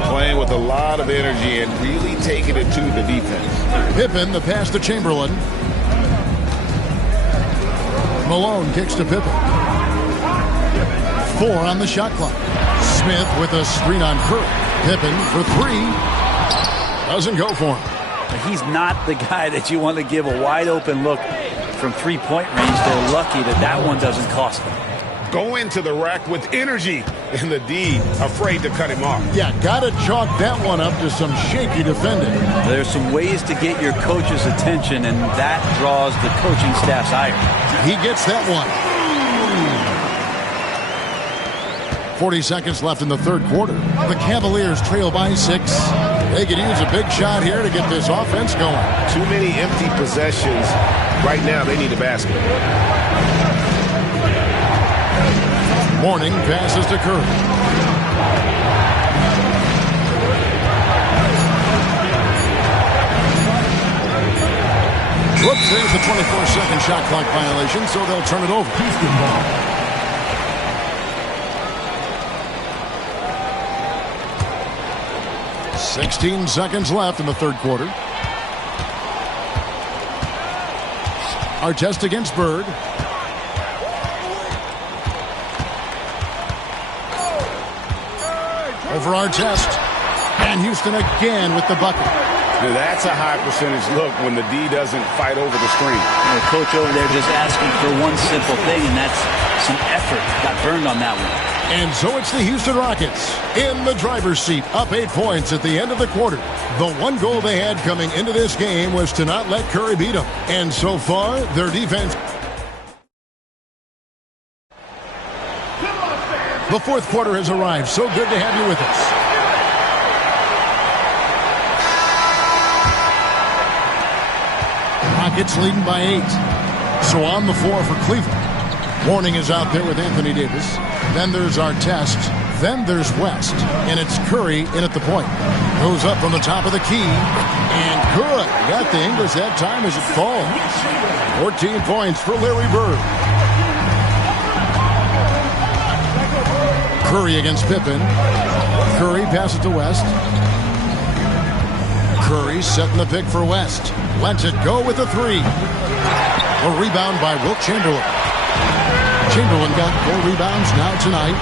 Playing with a lot of energy and really taking it to the defense. Pippen, the pass to Chamberlain. Malone kicks to Pippen. 4 on the shot clock. Smith with a screen on Curry. Pippen for 3. Doesn't go for him. He's not the guy that you want to give a wide open look from 3-point range. They're lucky that that one doesn't cost them. Go into the rack with energy, and the D afraid to cut him off. Yeah, gotta chalk that one up to some shaky defending. There's some ways to get your coach's attention, and that draws the coaching staff's ire. He gets that one. 40 seconds left in the third quarter. The Cavaliers trail by 6. They could use a big shot here to get this offense going. Too many empty possessions. Right now, they need a basket. Mourning passes to Curry. Whoops, there's a 24-second shot clock violation, so they'll turn it over. Houston ball. $16 seconds left in the third quarter. Artest against Bird. Over Artest. And Houston again with the bucket. That's a high percentage look when the D doesn't fight over the screen. The coach over there just asking for one simple thing, and that's some effort. Got burned on that one. And so it's the Houston Rockets in the driver's seat, up 8 points at the end of the quarter. The one goal they had coming into this game was to not let Curry beat them. And so far, their defense. The fourth quarter has arrived. So good to have you with us. Rockets leading by 8. So on the floor for Cleveland. Warning is out there with Anthony Davis. Then there's Artest Then there's West, and it's Curry in at the point. Goes up from the top of the key, and good. Got the English that time as it falls. 14 points for Larry Bird. Curry against Pippen. Curry passes to West. Curry setting the pick for West. Lets it go with a three. A rebound by Wilt Chamberlain. Chamberlain got 4 rebounds now tonight.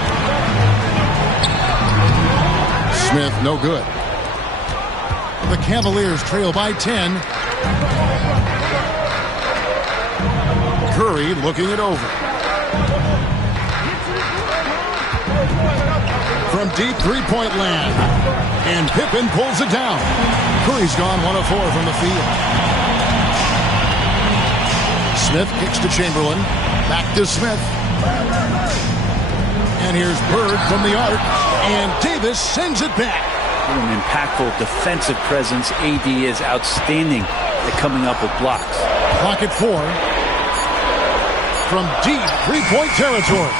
Smith, no good. The Cavaliers trail by 10. Curry looking it over. From deep three-point land. And Pippen pulls it down. Curry's gone 1 of 4 from the field. Smith kicks to Chamberlain. Back to Smith. And here's Bird from the arc. And Davis sends it back. What an impactful defensive presence. AD is outstanding at coming up with blocks. Clock at 4. From deep three-point territory.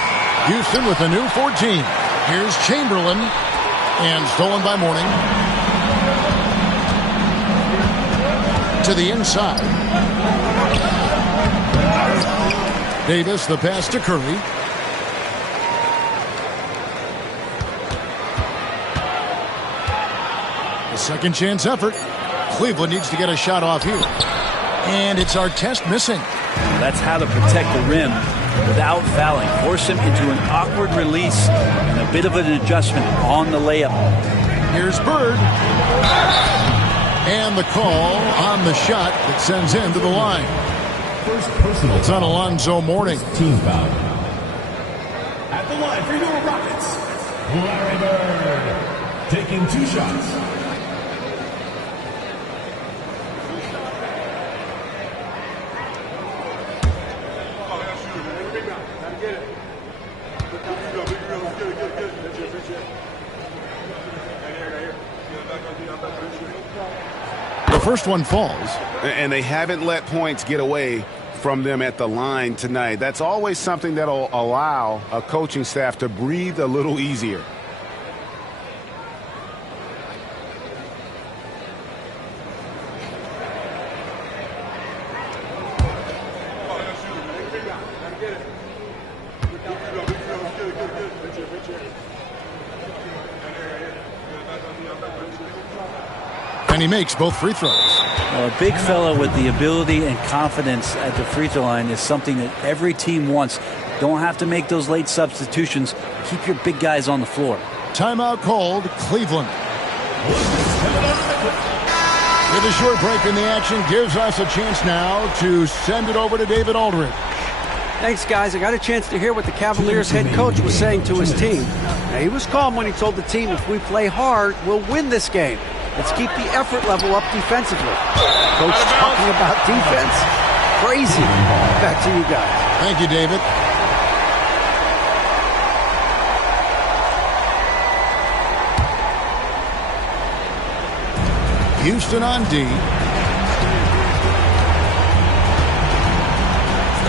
Houston with a new 14. Here's Chamberlain. And stolen by Mourning. To the inside. Davis, the pass to Curry. A second chance effort. Cleveland needs to get a shot off here. And it's Artest missing. That's how to protect the rim without fouling. Force him into an awkward release and a bit of an adjustment on the layup. Here's Bird. And the call on the shot that sends him to the line. First personal. It's on Alonzo Mourning. Team foul. At the line for your Rockets, Larry Bird taking 2 shots. The first one falls. And they haven't let points get away from them at the line tonight. That's always something that'll allow a coaching staff to breathe a little easier. And he makes both free throws. A big fella with the ability and confidence at the free throw line is something that every team wants. Don't have to make those late substitutions. Keep your big guys on the floor. Timeout called, Cleveland. With a short break in the action, gives us a chance now to send it over to David Aldridge. Thanks, guys. I got a chance to hear what the Cavaliers head coach was saying to his team. Now, he was calm when he told the team, if we play hard, we'll win this game. Let's keep the effort level up defensively. Coach talking about defense. Crazy. Back to you guys. Thank you, David. Houston on D.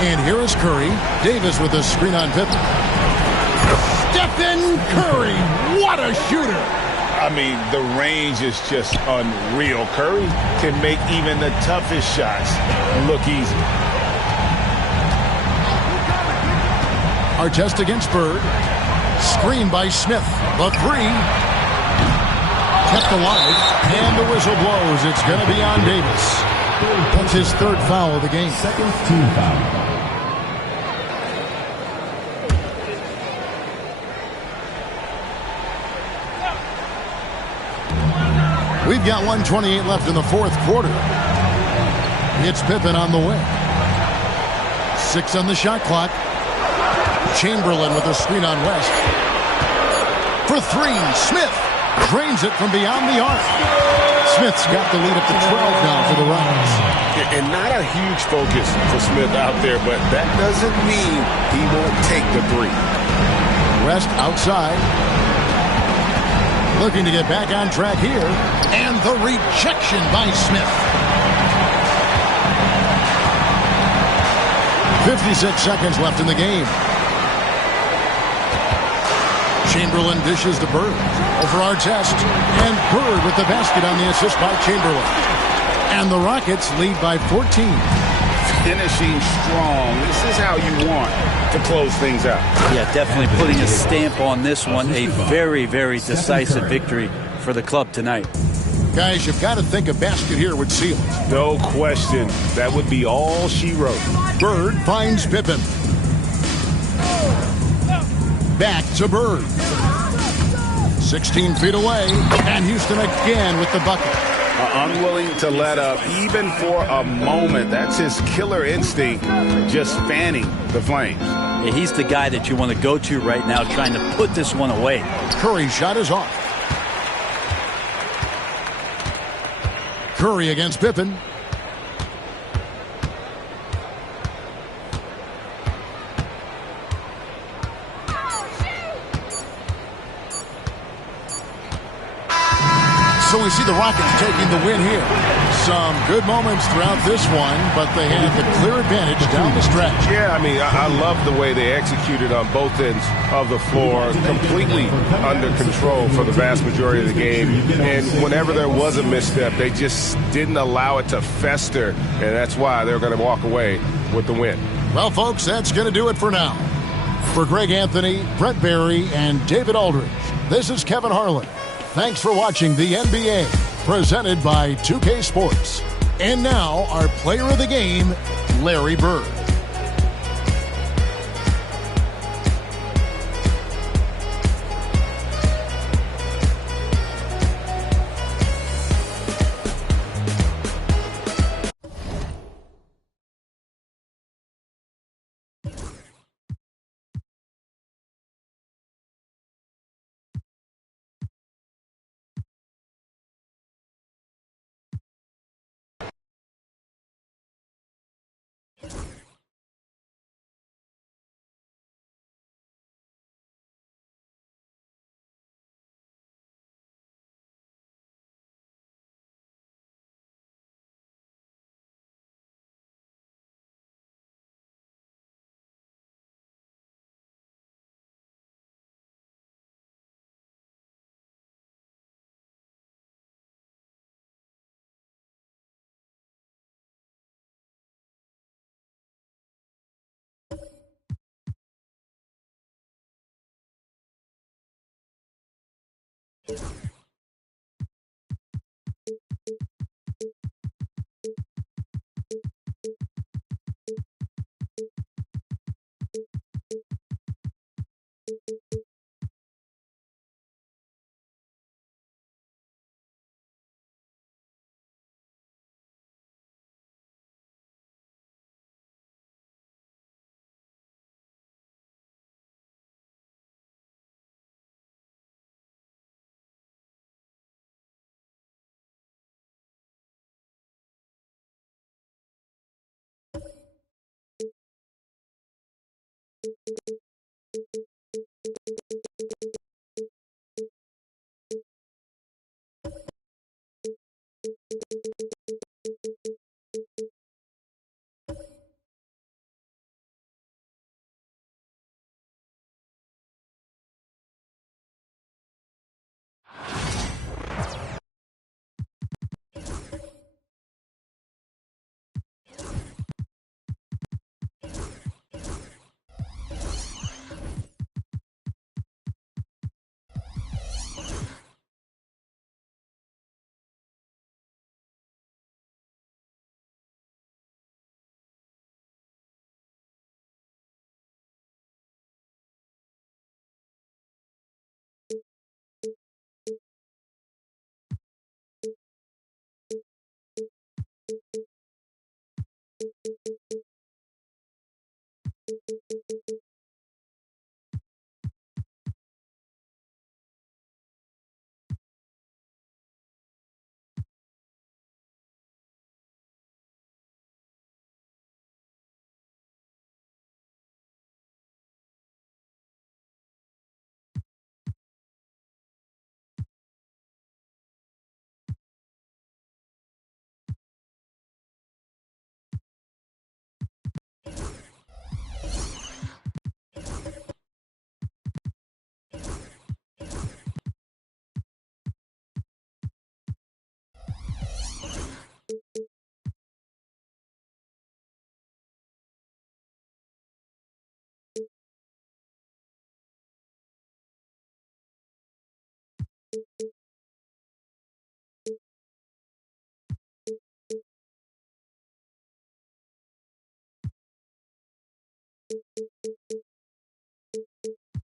And here is Curry. Davis with a screen on Pippen. Stephen Curry. What a shooter. I mean, the range is just unreal. Curry can make even the toughest shots look easy. Artest against Bird. Screen by Smith. The three. Kept alive. And the whistle blows. It's going to be on Davis. That's his 3rd foul of the game. Second team foul. We've got 1:28 left in the 4th quarter. It's Pippen on the wing. 6 on the shot clock. Chamberlain with a screen on West. For 3, Smith drains it from beyond the arc. Smith's got the lead up to 12 now for the Rockets. And not a huge focus for Smith out there, but that doesn't mean he won't take the 3. West outside. Looking to get back on track here. And the rejection by Smith. 56 seconds left in the game. Chamberlain dishes to Bird. Over Artest. And Bird with the basket on the assist by Chamberlain. And the Rockets lead by 14. Finishing strong. This is how you want to close things out. Yeah, definitely putting a stamp on this one. A very, very decisive victory for the club tonight. Guys, you've got to think a basket here would seal it. No question. That would be all she wrote. Bird finds Pippen. Back to Bird. 16 feet away. And Houston again with the bucket. Unwilling to let up even for a moment. That's his killer instinct, just fanning the flames. Yeah, he's the guy that you want to go to right now trying to put this one away. Curry's shot is off. Curry against Pippen. So we see the Rockets taking the win here. Some good moments throughout this one, but they had the clear advantage down the stretch. Yeah, I mean, I love the way they executed on both ends of the floor, completely under control for the vast majority of the game. And whenever there was a misstep, they just didn't allow it to fester, and that's why they're going to walk away with the win. Well, folks, that's going to do it for now. For Greg Anthony, Brett Barry, and David Aldridge, this is Kevin Harlan. Thanks for watching the NBA, presented by 2K Sports. And now, our player of the game, Larry Bird.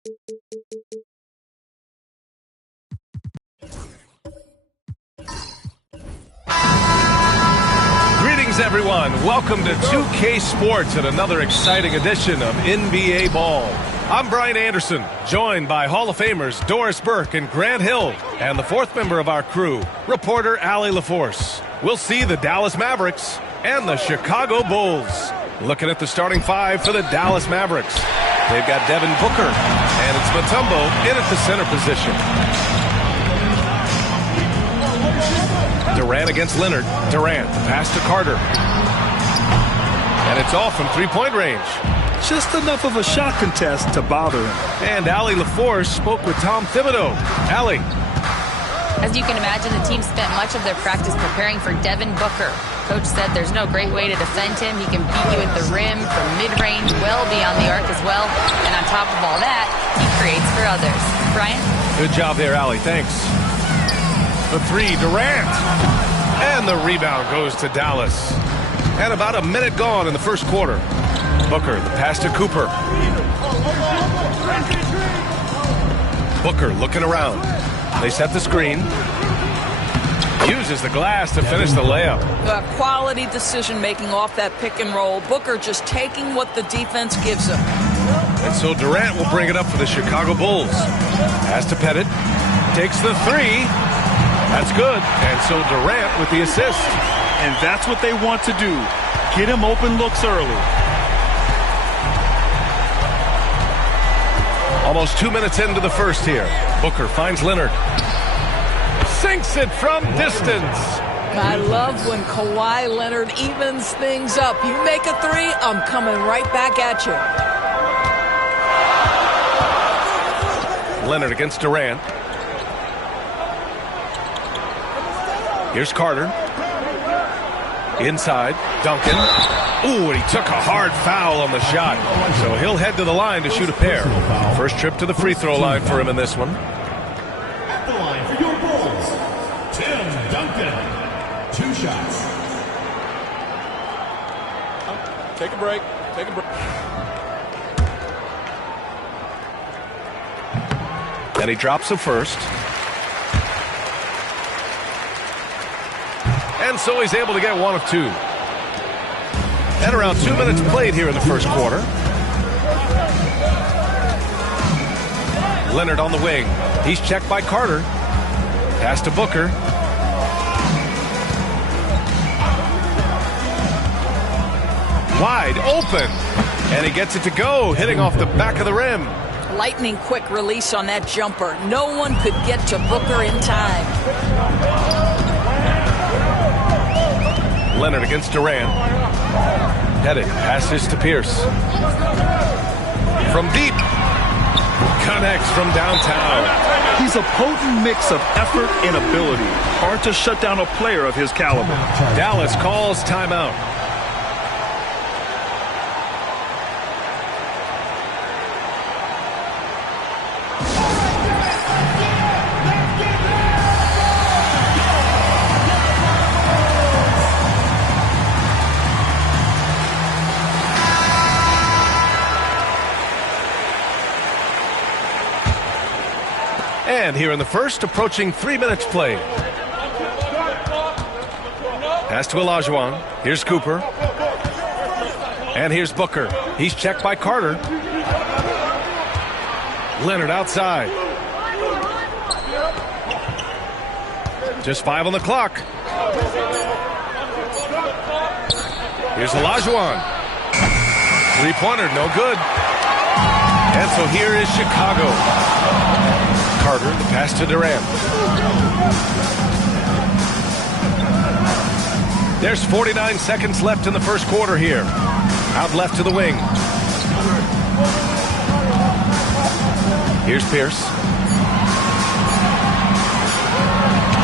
Greetings, everyone. Welcome to 2K Sports and another exciting edition of NBA Ball. I'm Brian Anderson, joined by Hall of Famers Doris Burke and Grant Hill, and the fourth member of our crew, reporter Allie LaForce. We'll see the Dallas Mavericks and the Chicago Bulls. Looking at the starting five for the Dallas Mavericks. They've got Devin Booker, and it's Mutombo in at the center position. Durant against Leonard. Durant, pass to Carter. And it's off from three-point range. Just enough of a shot contest to bother him. And Allie LaForce spoke with Tom Thibodeau. Allie. As you can imagine, the team spent much of their practice preparing for Devin Booker. Coach said there's no great way to defend him. He can beat you at the rim, from mid-range, well beyond the arc as well. And on top of all that, he creates for others. Brian? Good job there, Allie. Thanks. The three, Durant. And the rebound goes to Dallas. And about a minute gone in the first quarter. Booker, the pass to Cooper. Booker looking around. They set the screen. Uses the glass to finish the layup. Quality decision-making off that pick and roll. Booker just taking what the defense gives him. And so Durant will bring it up for the Chicago Bulls. Pass to Pettit. Takes the three. That's good. And so Durant with the assist. And that's what they want to do. Get him open looks early. Almost 2 minutes into the first here. Booker finds Leonard. Sinks it from distance. I love when Kawhi Leonard evens things up. You make a three, I'm coming right back at you. Leonard against Durant. Here's Carter. Inside, Duncan. Ooh, and he took a hard foul on the shot. So he'll head to the line to shoot a pair. First trip to the free throw line for him in this one. At the line for your Bulls, Tim Duncan. 2 shots. Take a break. Take a break. And he drops the first. And so he's able to get one of two. And around 2 minutes played here in the first quarter. Leonard on the wing. He's checked by Carter. Pass to Booker. Wide open. And he gets it to go, hitting off the back of the rim. Lightning quick release on that jumper. No one could get to Booker in time. Leonard against Durant. Pettit passes to Pierce. From deep. Connects from downtown. He's a potent mix of effort and ability. Hard to shut down a player of his caliber. Dallas calls timeout. And here in the first, approaching 3 minutes played. Pass to Olajuwon. Here's Cooper. And here's Booker. He's checked by Carter. Leonard outside. Just 5 on the clock. Here's Olajuwon. Three-pointer, no good. And so here is Chicago. Carter, the pass to Durant. There's 49 seconds left in the first quarter here. Out left to the wing. Here's Pierce.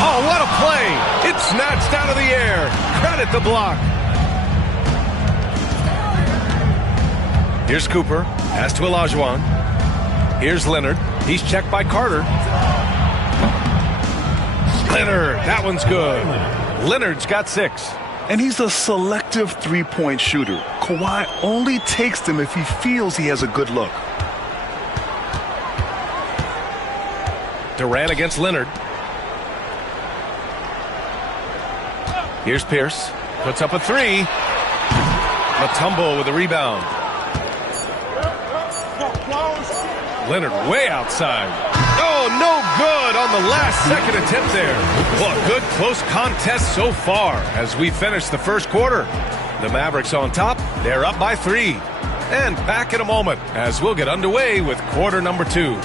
Oh, what a play! It's snatched out of the air. Credit the block. Here's Cooper. Pass to Olajuwon. Here's Leonard. He's checked by Carter. Leonard, that one's good. Leonard's got 6. And he's a selective three-point shooter. Kawhi only takes them if he feels he has a good look. Durant against Leonard. Here's Pierce. Puts up a three. Mutombo with a rebound. Leonard way outside. Oh, no good on the last second attempt there. Well, a good close contest so far as we finish the first quarter. The Mavericks on top. They're up by 3. And back in a moment as we'll get underway with quarter number 2.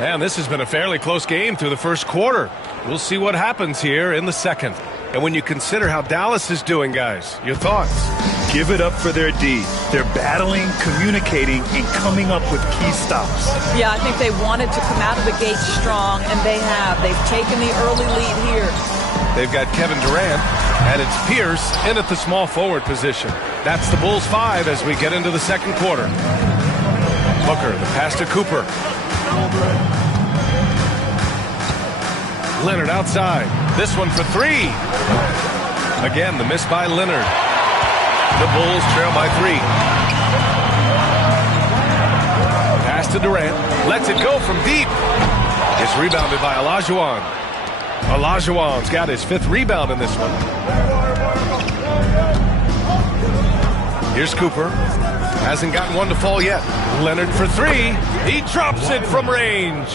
And this has been a fairly close game through the first quarter. We'll see what happens here in the second. And when you consider how Dallas is doing, guys, your thoughts? Give it up for their D. They're battling, communicating, and coming up with key stops. Yeah, I think they wanted to come out of the gate strong, and they have. They've taken the early lead here. They've got Kevin Durant, and it's Pierce in at the small forward position. That's the Bulls 5 as we get into the second quarter. Booker, the pass to Cooper. Leonard outside. This one for 3. Again, the miss by Leonard. The Bulls trail by 3. Pass to Durant. Lets it go from deep. It's rebounded by Olajuwon. Olajuwon's got his 5th rebound in this one. Here's Cooper. Hasn't gotten one to fall yet. Leonard for 3. He drops it from range.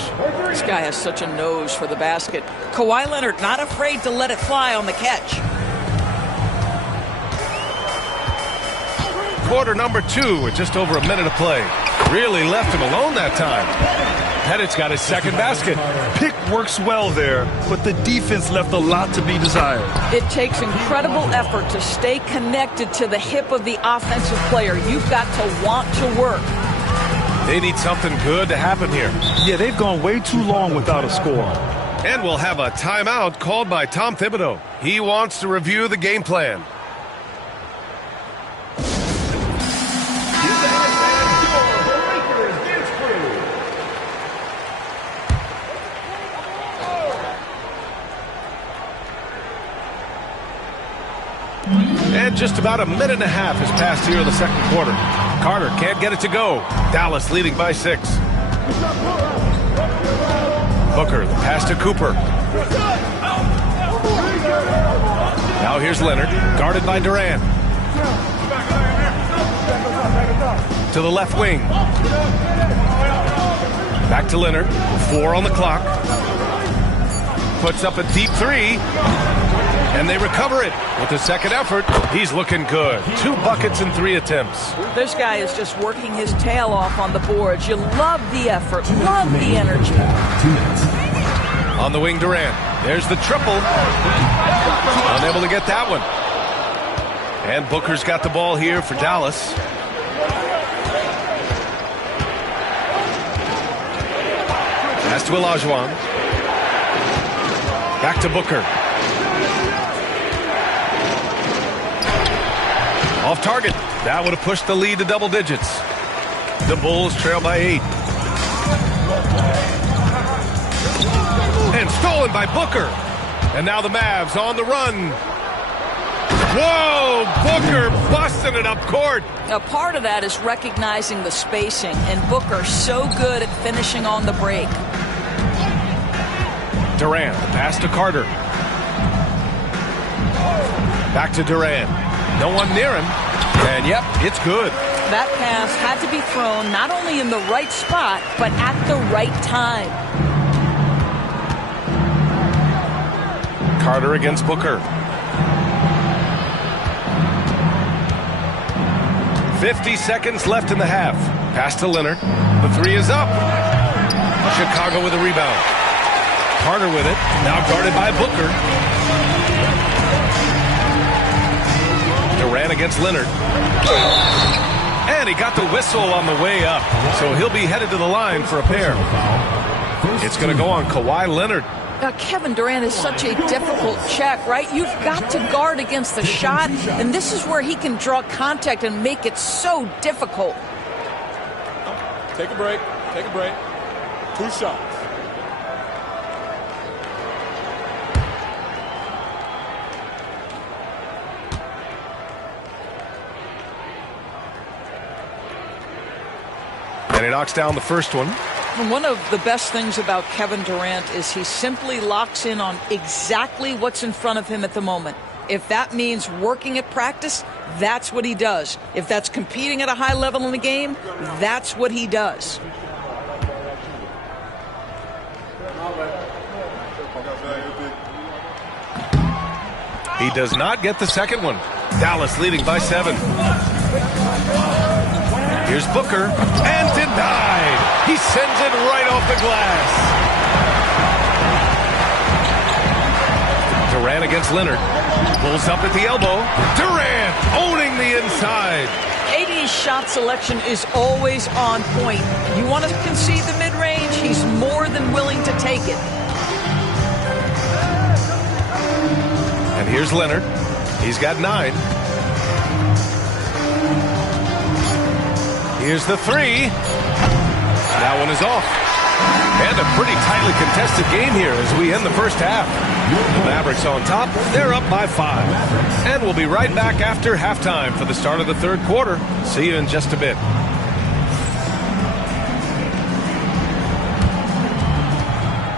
This guy has such a nose for the basket. Kawhi Leonard not afraid to let it fly on the catch. Quarter number 2 with just over a minute of play. Really left him alone that time. Pettit's got his 2nd basket. Pick works well there, but the defense left a lot to be desired. It takes incredible effort to stay connected to the hip of the offensive player. You've got to want to work. They need something good to happen here. Yeah, they've gone way too long without a score. And we'll have a timeout called by Tom Thibodeau. He wants to review the game plan. And just about a minute and a half has passed here in the second quarter. Carter can't get it to go. Dallas leading by 6. Booker, the pass to Cooper. Now here's Leonard, guarded by Durant. To the left wing. Back to Leonard. 4 on the clock. Puts up a deep 3. And they recover it with the second effort. He's looking good. 2 buckets in 3 attempts. This guy is just working his tail off on the boards. You love the effort, love the energy. On the wing, Durant. There's the triple. Unable to get that one. And Booker's got the ball here for Dallas. Pass to Olajuwon. Back to Booker. Off target. That would have pushed the lead to double digits. The Bulls trail by 8. And stolen by Booker. And now the Mavs on the run. Whoa! Booker busting it up court. A part of that is recognizing the spacing, and Booker's so good at finishing on the break. Durant, the pass to Carter. Back to Durant. No one near him. And yep, it's good. That pass had to be thrown not only in the right spot, but at the right time. Carter against Booker. 50 seconds left in the half. Pass to Leonard. The 3 is up. Chicago with a rebound. Carter with it. Now guarded by Booker. Durant against Leonard. And he got the whistle on the way up. So he'll be headed to the line for a pair. It's going to go on Kawhi Leonard. Kevin Durant is such a difficult check, right? You've got to guard against the shot, and this is where he can draw contact and make it so difficult. Take a break. Take a break. 2 shots. he knocks down the first one. And one of the best things about Kevin Durant is he simply locks in on exactly what's in front of him at the moment. If that means working at practice, that's what he does. If that's competing at a high level in the game, that's what he does. He does not get the second one. Dallas leading by 7. Here's Booker, and denied. He sends it right off the glass. Durant against Leonard. Pulls up at the elbow. Durant owning the inside. AD's shot selection is always on point. You want to concede the mid-range, he's more than willing to take it. And here's Leonard. He's got 9. Here's the 3. That one is off. And a pretty tightly contested game here as we end the first half. The Mavericks on top. They're up by 5. And we'll be right back after halftime for the start of the third quarter. See you in just a bit.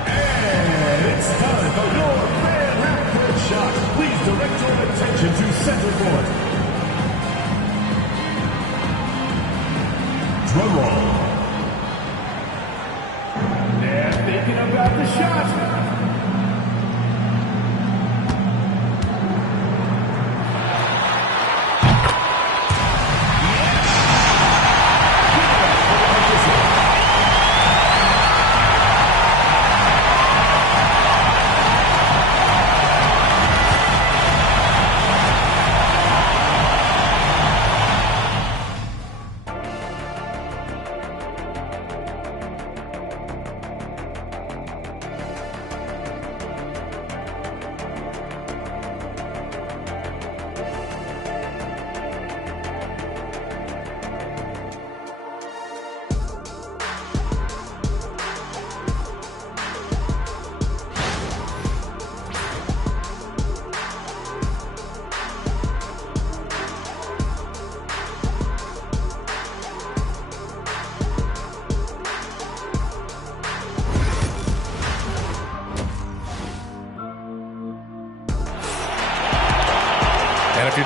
And it's time for your fan half-court shot. Please direct your attention to center court. Drum roll. They're thinking about the shot.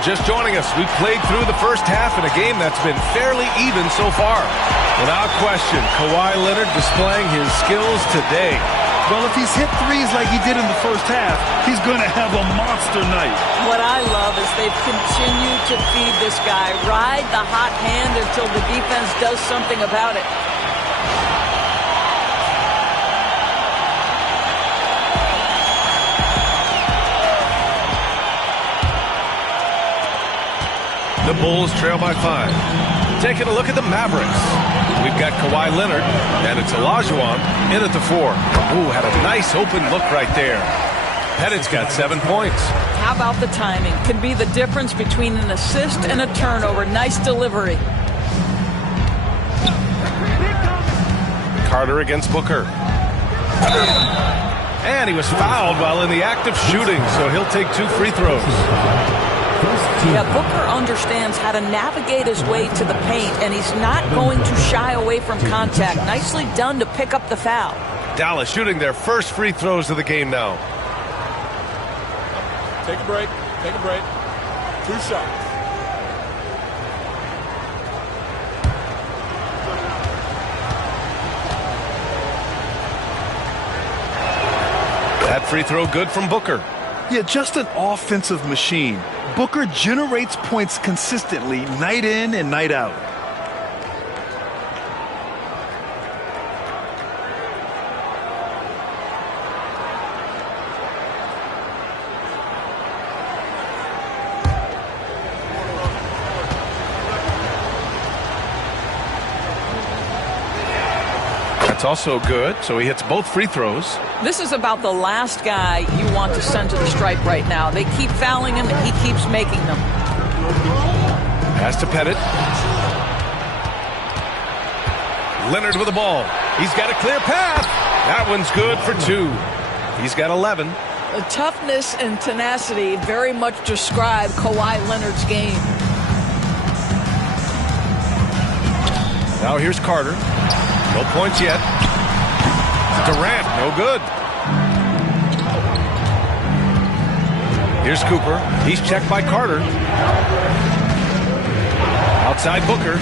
Just joining us, we played through the first half in a game that's been fairly even so far. Without question, Kawhi Leonard displaying his skills today. Well, if he's hit threes like he did in the first half, he's going to have a monster night. What I love is they've continued to feed this guy. Ride the hot hand until the defense does something about it. The Bulls trail by 5. Taking a look at the Mavericks. We've got Kawhi Leonard, and it's Olajuwon in at the 4. Ooh, had a nice open look right there. Pettit's got 7 points. How about the timing? Could be the difference between an assist and a turnover. Nice delivery. Carter against Booker. And he was fouled while in the act of shooting, so he'll take 2 free throws. Yeah, Booker understands how to navigate his way to the paint, and he's not going to shy away from contact. Nicely done to pick up the foul. Dallas shooting their first free throws of the game now. Take a break. Take a break. 2 shots. That free throw good from Booker. Yeah, just an offensive machine. Booker generates points consistently, night in and night out. That's also good, so he hits both free throws. This is about the last guy you want to send to the stripe right now. They keep fouling him, and he keeps making them. Pass to Pettit. Leonard with the ball. He's got a clear path. That one's good for 2. He's got 11. The toughness and tenacity very much describe Kawhi Leonard's game. Now here's Carter. No points yet. Durant, no good. Here's Cooper. He's checked by Carter. Outside Booker.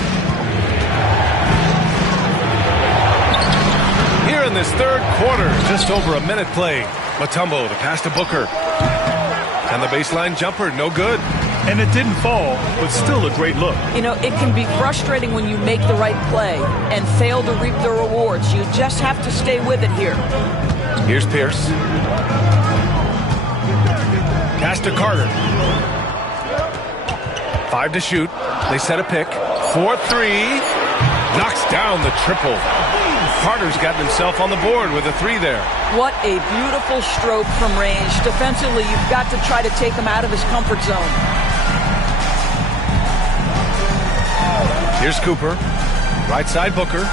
Here in this third quarter, just over a minute played. Mutombo to pass to Booker. And the baseline jumper, no good. And it didn't fall, but still a great look. You know, it can be frustrating when you make the right play and fail to reap the rewards. You just have to stay with it here. Here's Pierce. Pass to Carter. 5 to shoot. They set a pick. 4-3. Knocks down the triple. Carter's gotten himself on the board with a 3 there. What a beautiful stroke from range. Defensively, you've got to try to take him out of his comfort zone. Here's Cooper. Right side Booker.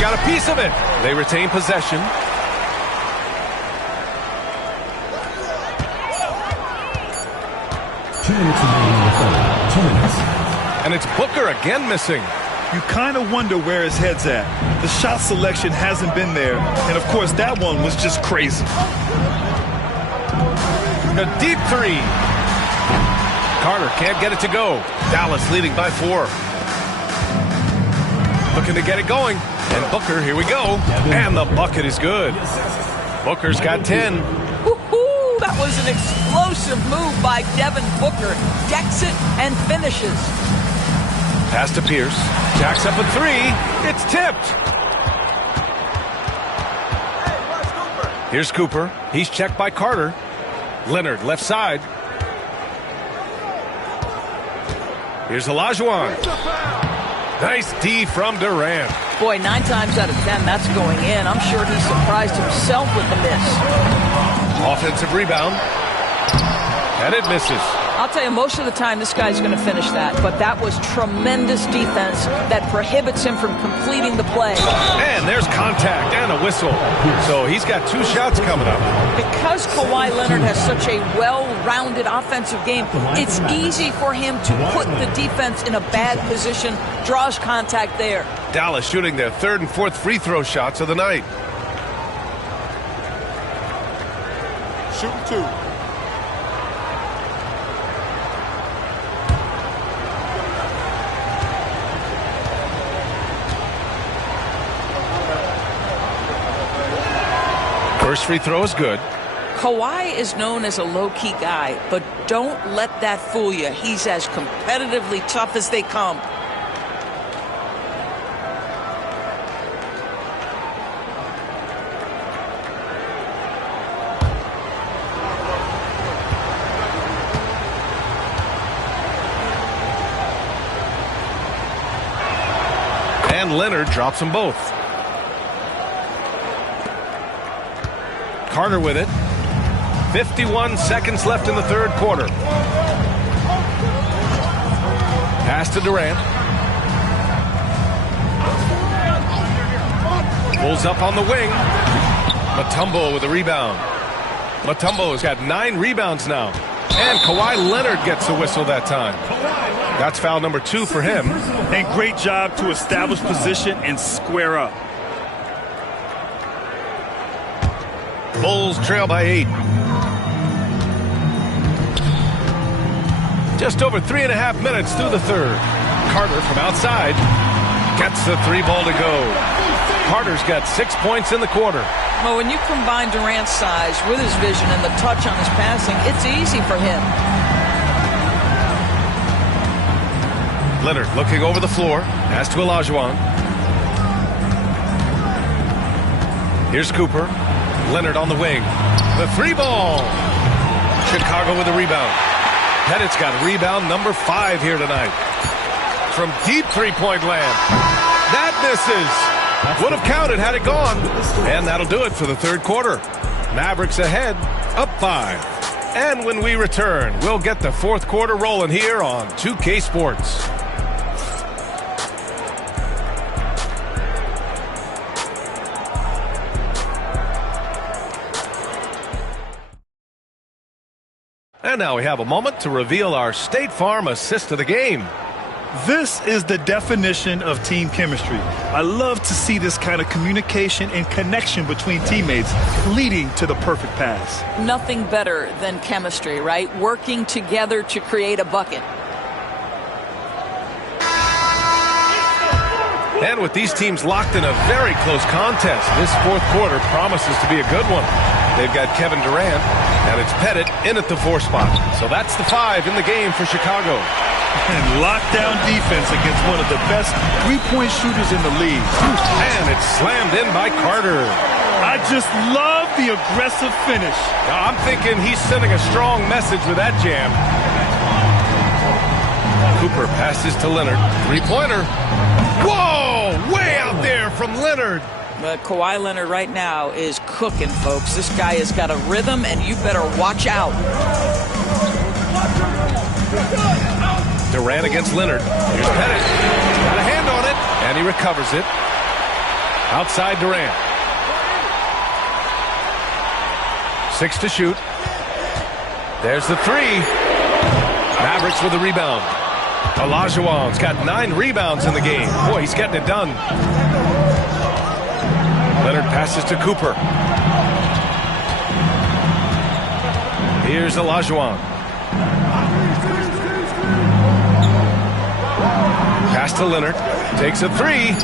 Got a piece of it. They retain possession. And it's Booker again missing. You kind of wonder where his head's at. The shot selection hasn't been there. And, of course, that one was just crazy. A deep 3. Carter can't get it to go. Dallas leading by 4. Looking to get it going. And Booker, here we go. And the bucket is good. Booker's got 10. Woo-hoo! That was an explosive move by Devin Booker. Decks it and finishes. Pass to Pierce. Jacks up a 3. It's tipped. Here's Cooper. He's checked by Carter. Leonard, left side. Here's Olajuwon. Nice D from Durant. Boy, 9 times out of 10, that's going in. I'm sure he surprised himself with the miss. Offensive rebound. And it misses. I'll tell you, most of the time this guy's going to finish that, but that was tremendous defense that prohibits him from completing the play. And there's contact and a whistle. So he's got 2 shots coming up. Because Kawhi Leonard has such a well-rounded offensive game, it's easy for him to put the defense in a bad position, draws contact there. Dallas shooting their 3rd and 4th free throw shots of the night. Shooting 2. First free throw is good. Kawhi is known as a low-key guy, but don't let that fool you. He's as competitively tough as they come. And Leonard drops them both. Carter with it. 51 seconds left in the 3rd quarter. Pass to Durant. Pulls up on the wing. Mutombo with a rebound. Mutombo has got 9 rebounds now. And Kawhi Leonard gets the whistle that time. That's foul number 2 for him. And great job to establish position and square up. Bulls trail by 8. Just over 3.5 minutes through the 3rd. Carter from outside gets the 3 ball to go. Carter's got 6 points in the quarter. Well, when you combine Durant's size with his vision and the touch on his passing, it's easy for him. Leonard looking over the floor. Pass to Olajuwon. Here's Cooper. Leonard on the wing. The 3 ball. Chicago with a rebound. Pettit's got rebound number 5 here tonight. From deep 3-point land. That misses. Would have counted had it gone. And that'll do it for the 3rd quarter. Mavericks ahead, up 5. And when we return, we'll get the 4th quarter rolling here on 2K Sports. And now we have a moment to reveal our State Farm assist of the game. This is the definition of team chemistry. I love to see this kind of communication and connection between teammates leading to the perfect pass. Nothing better than chemistry, right? Working together to create a bucket. And with these teams locked in a very close contest, this fourth quarter promises to be a good one. They've got Kevin Durant, and it's Pettit in at the 4 spot. So that's the 5 in the game for Chicago. And lockdown defense against one of the best three-point shooters in the league. And it's slammed in by Carter. I just love the aggressive finish. Now, I'm thinking he's sending a strong message with that jam. Cooper passes to Leonard. Three-pointer. Whoa! Way out there from Leonard. But Kawhi Leonard right now is cooking, folks. This guy has got a rhythm, and you better watch out. Durant against Leonard. Here's Pettit. Got a hand on it, and he recovers it. Outside Durant. 6 to shoot. There's the 3. Mavericks with a rebound. Olajuwon's got 9 rebounds in the game. Boy, he's getting it done. Leonard passes to Cooper. Here's Olajuwon. Pass to Leonard. Takes a 3.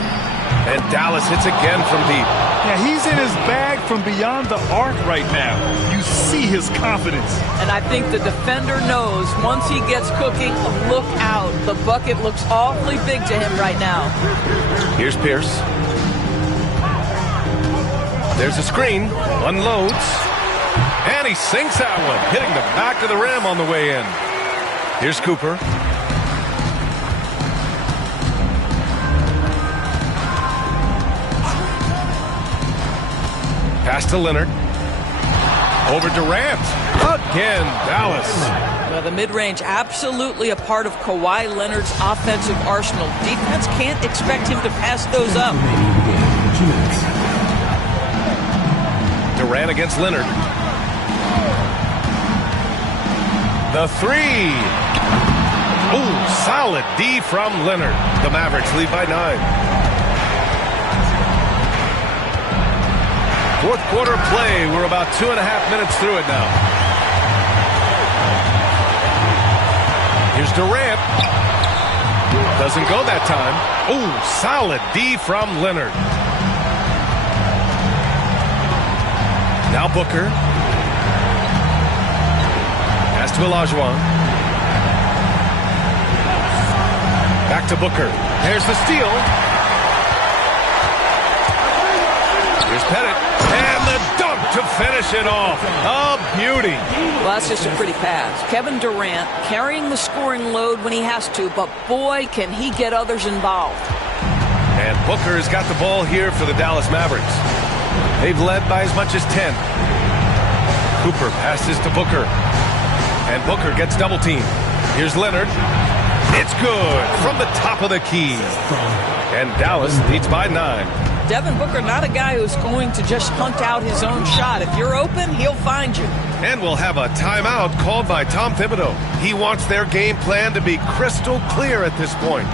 And Dallas hits again from deep. Yeah, he's in his bag from beyond the arc right now. You see his confidence. And I think the defender knows once he gets cooking, look out. The bucket looks awfully big to him right now. Here's Pierce. There's a screen. Unloads. And he sinks that one, hitting the back of the rim on the way in. Here's Cooper. Pass to Leonard. Over Durant. Again, Dallas. Well, the mid-range absolutely a part of Kawhi Leonard's offensive arsenal. Defense can't expect him to pass those up. Durant against Leonard. The 3. Ooh, solid D from Leonard. The Mavericks lead by 9. Fourth quarter play. We're about 2.5 minutes through it now. Here's Durant. Doesn't go that time. Ooh, solid D from Leonard. Now Booker. Pass to Olajuwon. Back to Booker. There's the steal. Here's Pettit. And the dunk to finish it off. A beauty. Well, that's just a pretty pass. Kevin Durant carrying the scoring load when he has to, but boy, can he get others involved. And Booker has got the ball here for the Dallas Mavericks. They've led by as much as 10. Cooper passes to Booker. And Booker gets double teamed. Here's Leonard. It's good from the top of the key. And Dallas leads by 9. Devin Booker, not a guy who's going to just hunt out his own shot. If you're open, he'll find you. And we'll have a timeout called by Tom Thibodeau. He wants their game plan to be crystal clear at this point.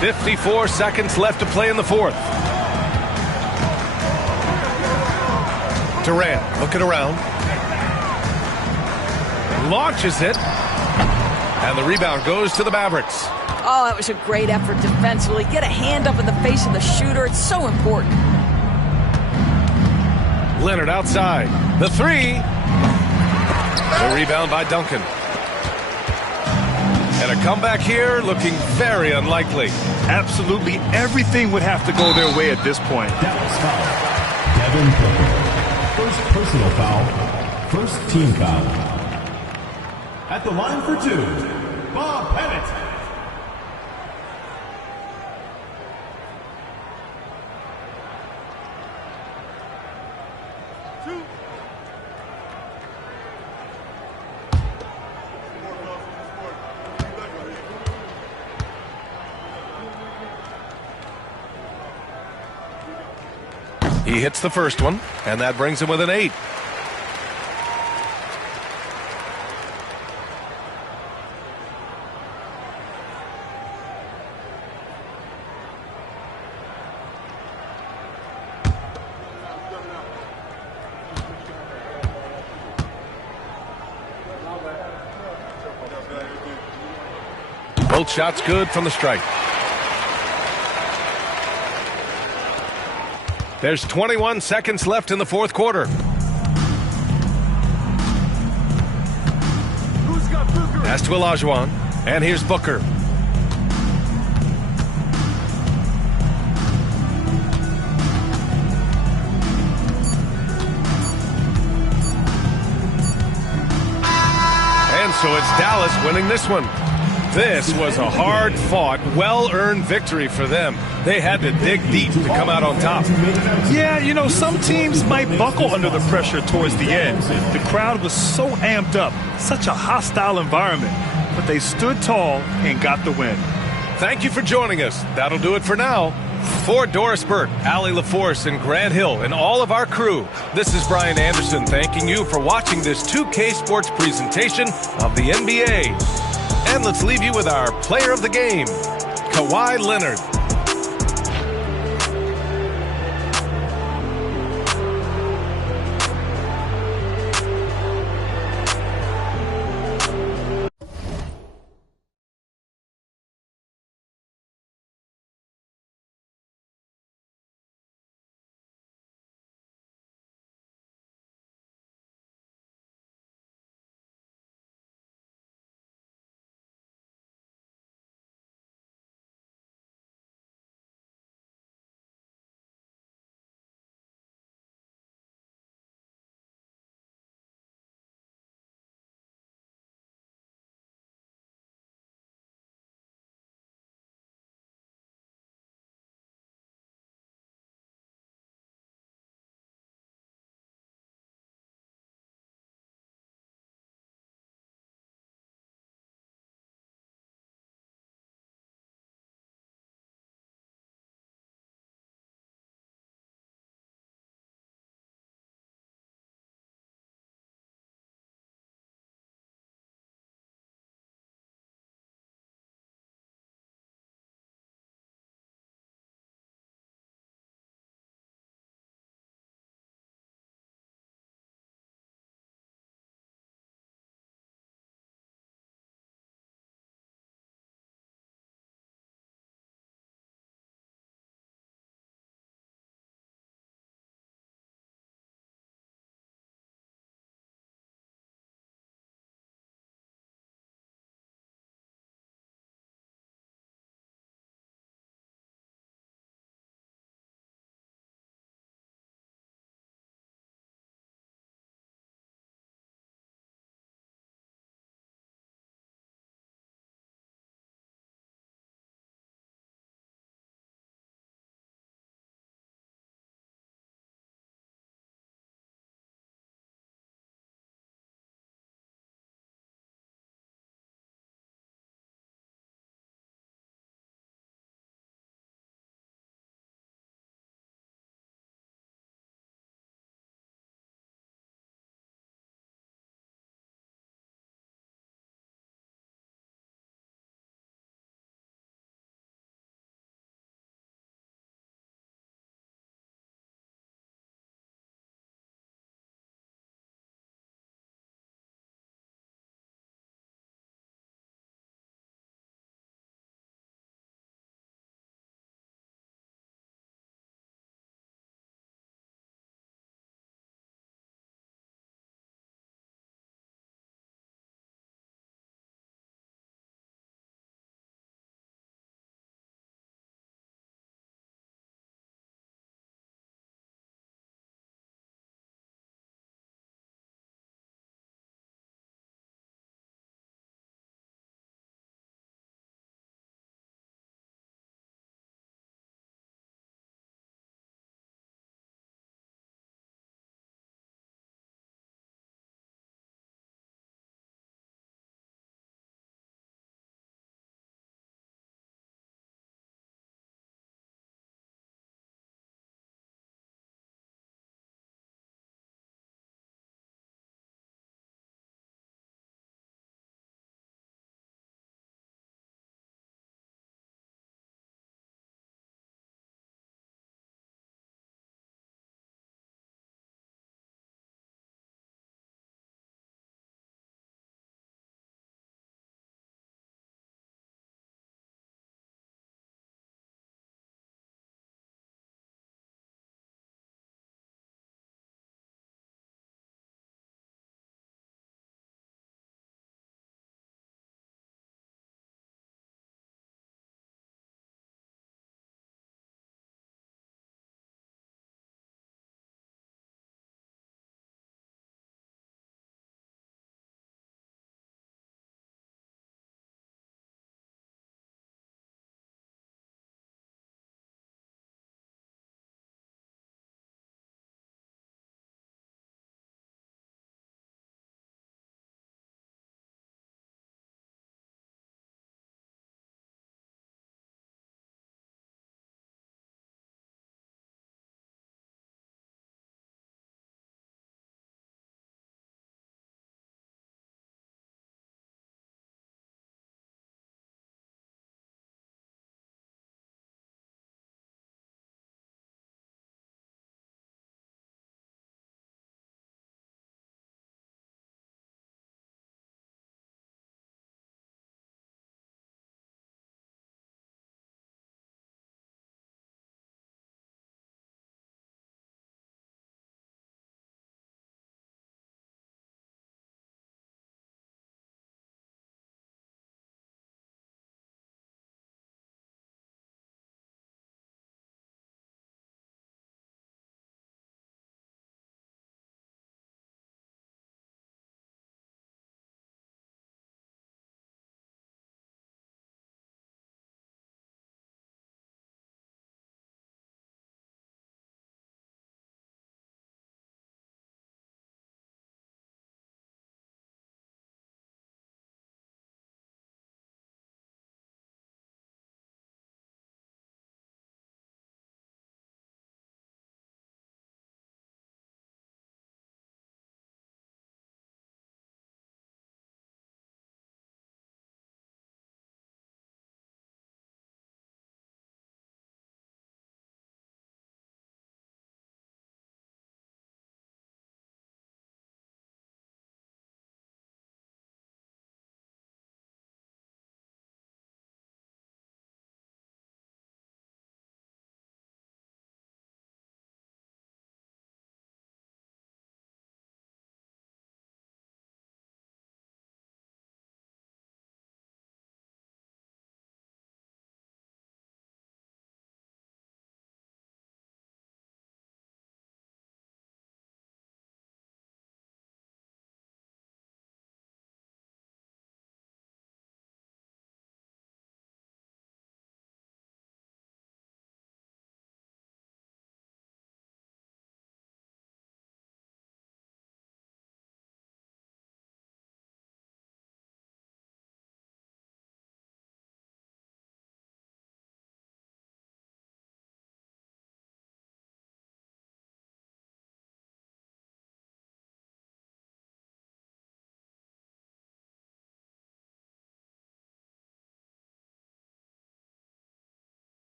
54 seconds left to play in the fourth. Durant looking around. Launches it. And the rebound goes to the Mavericks. Oh, that was a great effort defensively. Get a hand up in the face of the shooter. It's so important. Leonard outside. The three. The rebound by Duncan. And a comeback here looking very unlikely. Absolutely everything would have to go their way at this point. Dallas foul. Devin Booker. First personal foul. First team foul. At the line for two, Bob Pettit. He hits the first one, and that brings him within 8. Both shots good from the stripe. There's 21 seconds left in the fourth quarter. Pass to Olajuwon. And here's Booker. And so it's Dallas winning this one. This was a hard-fought, well-earned victory for them. They had to dig deep to come out on top. Yeah, you know, some teams might buckle under the pressure towards the end. The crowd was so amped up, such a hostile environment. But they stood tall and got the win. Thank you for joining us. That'll do it for now. For Doris Burke, Allie LaForce, and Grant Hill, and all of our crew, this is Brian Anderson thanking you for watching this 2K Sports presentation of the NBA. And let's leave you with our player of the game, Kawhi Leonard.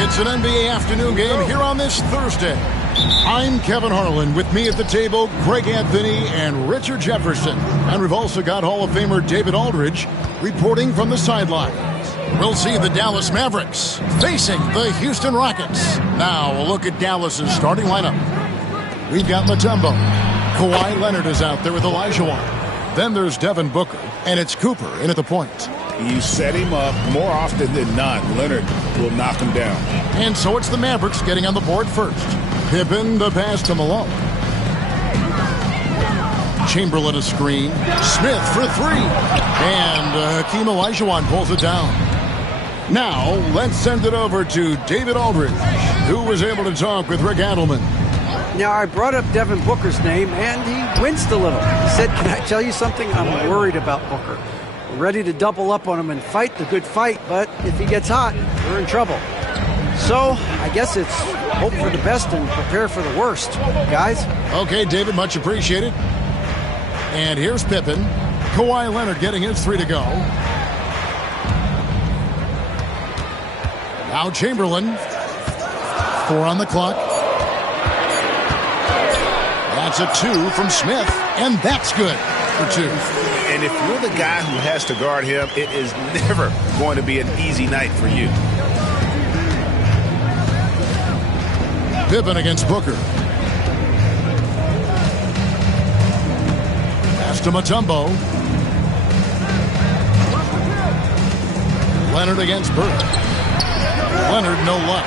It's an NBA afternoon game here on this Thursday. I'm Kevin Harlan. With me at the table, Greg Anthony and Richard Jefferson. And we've also got Hall of Famer David Aldridge reporting from the sidelines. We'll see the Dallas Mavericks facing the Houston Rockets. Now, a look at Dallas's starting lineup. We've got Mutombo. Kawhi Leonard is out there with Olajuwon. Then there's Devin Booker, and it's Cooper in at the point. You set him up more often than not. Leonard will knock him down. And so it's the Mavericks getting on the board first. Pippen the pass to Malone. Chamberlain a screen. Smith for three. And Hakeem Olajuwon pulls it down. Now let's send it over to David Aldridge, who was able to talk with Rick Adelman. Now, I brought up Devin Booker's name, and he winced a little. He said, "Can I tell you something? I'm worried about Booker. We're ready to double up on him and fight the good fight, but if he gets hot, we're in trouble." So, I guess it's hope for the best and prepare for the worst, guys. Okay, David, much appreciated. And here's Pippen. Kawhi Leonard getting his three to go. Now Chamberlain. 4 on the clock. That's a 2 from Smith, and that's good for 2. And if you're the guy who has to guard him, it is never going to be an easy night for you. Pippen against Booker. Pass to Mutombo. Leonard against Bird. Leonard, no luck.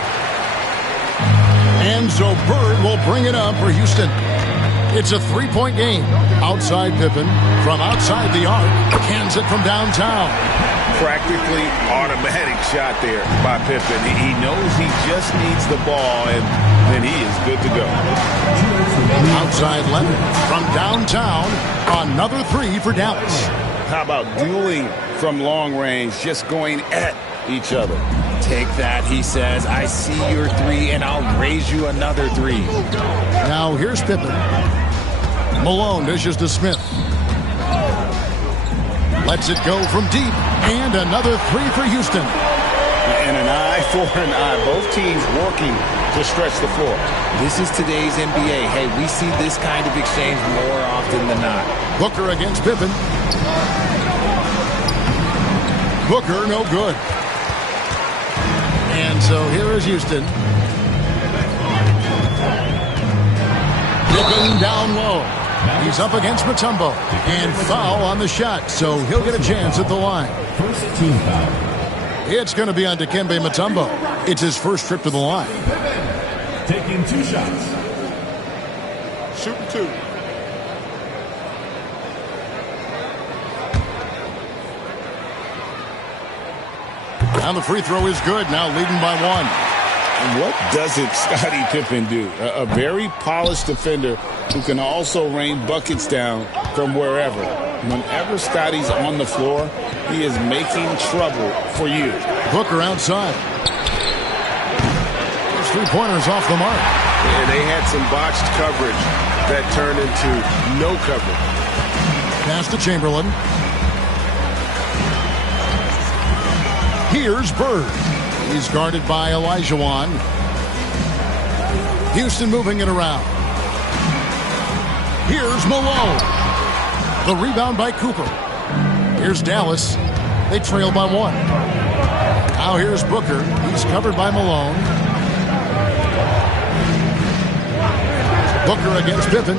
And so Bird will bring it up for Houston. It's a 3-point game. Outside Pippen. From outside the arc. Cans it from downtown. Practically automatic shot there by Pippen. He knows he just needs the ball, and then he is good to go. Outside Leonard. From downtown. Another 3 for Dallas. How about dueling from long range, just going at each other? Take that, he says. I see your 3, and I'll raise you another 3. Now here's Pippen. Malone dishes to Smith. Lets it go from deep. And another 3 for Houston. And an eye for an eye. Both teams working to stretch the floor. This is today's NBA. Hey, we see this kind of exchange more often than not. Booker against Pippen. Booker, no good. And so here is Houston. Pippen down low. He's up against Mutombo. And foul on the shot, so he'll get a chance at the line. First team foul. It's going to be on Dikembe Mutombo. It's his first trip to the line. Taking 2 shots. Shooting 2. And the free throw is good, now leading by 1. And what doesn't Scottie Pippen do? A very polished defender who can also rain buckets down from wherever. Whenever Scottie's on the floor, he is making trouble for you. Booker outside. Those 3-pointers off the mark. And they had some botched coverage that turned into no coverage. Pass to Chamberlain. Here's Bird. He's guarded by Olajuwon. Houston moving it around. Here's Malone. The rebound by Cooper. Here's Dallas. They trail by 1. Now here's Booker. He's covered by Malone. Booker against Pippen.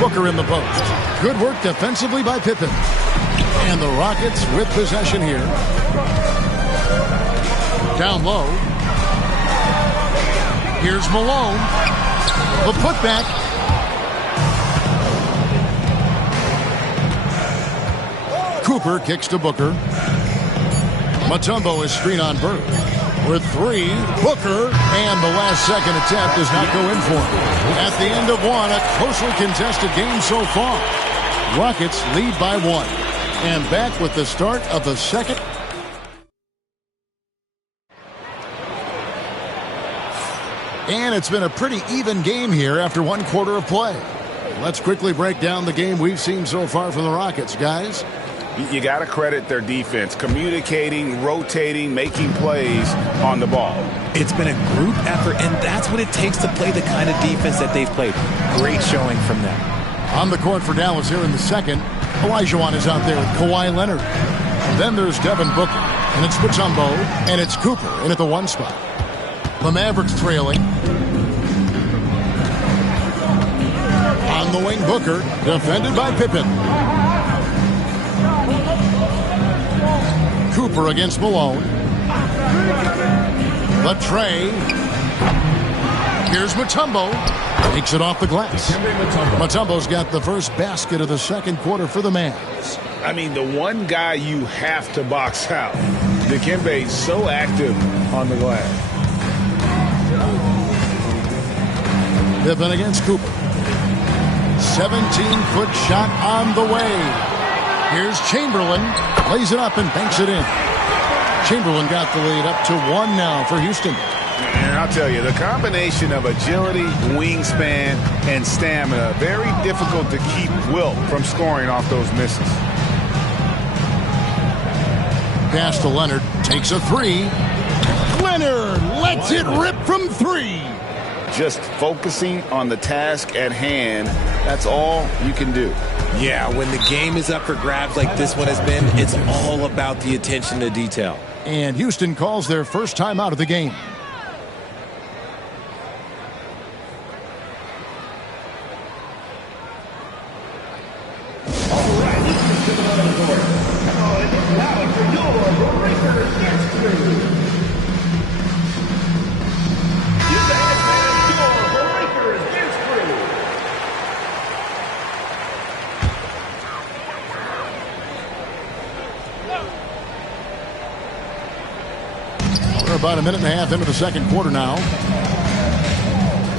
Booker in the post. Good work defensively by Pippen. And the Rockets with possession here. Down low. Here's Malone. The putback. Cooper kicks to Booker. Mutombo is screen on Bird. With 3, Booker, and the last second attempt does not go in for him. At the end of 1, a closely contested game so far. Rockets lead by 1. And back with the start of the second. And it's been a pretty even game here after 1 quarter of play. Let's quickly break down the game we've seen so far from the Rockets, guys. You got to credit their defense, communicating, rotating, making plays on the ball. It's been a group effort, and that's what it takes to play the kind of defense that they've played. Great showing from them. On the court for Dallas here in the second, Olajuwon is out there with Kawhi Leonard. Then there's Devin Booker, and it's Mutombo, and it's Cooper in at the 1 spot. The Mavericks trailing. On the wing, Booker, defended by Pippen. Cooper against Malone. The tray. Here's Mutombo. Takes it off the glass. Mutombo's got the first basket of the second quarter for the Mavs. I mean, the one guy you have to box out. Dikembe's so active on the glass. Pippen against Cooper. 17-foot shot on the way. Here's Chamberlain. Plays it up and banks it in. Chamberlain got the lead up to 1 now for Houston. And I'll tell you, the combination of agility, wingspan, and stamina, very difficult to keep Wilt from scoring off those misses. Pass to Leonard. Takes a 3. Leonard lets it rip from 3. Just focusing on the task at hand, that's all you can do. Yeah, when the game is up for grabs like this one has been, it's all about the attention to detail. And Houston calls their first time out of the game. All right, this is the middle of the court. Now for your Breakers Dance Crew. You guys have your Breakers Dance Crew. We're about a minute and a half into the second quarter now.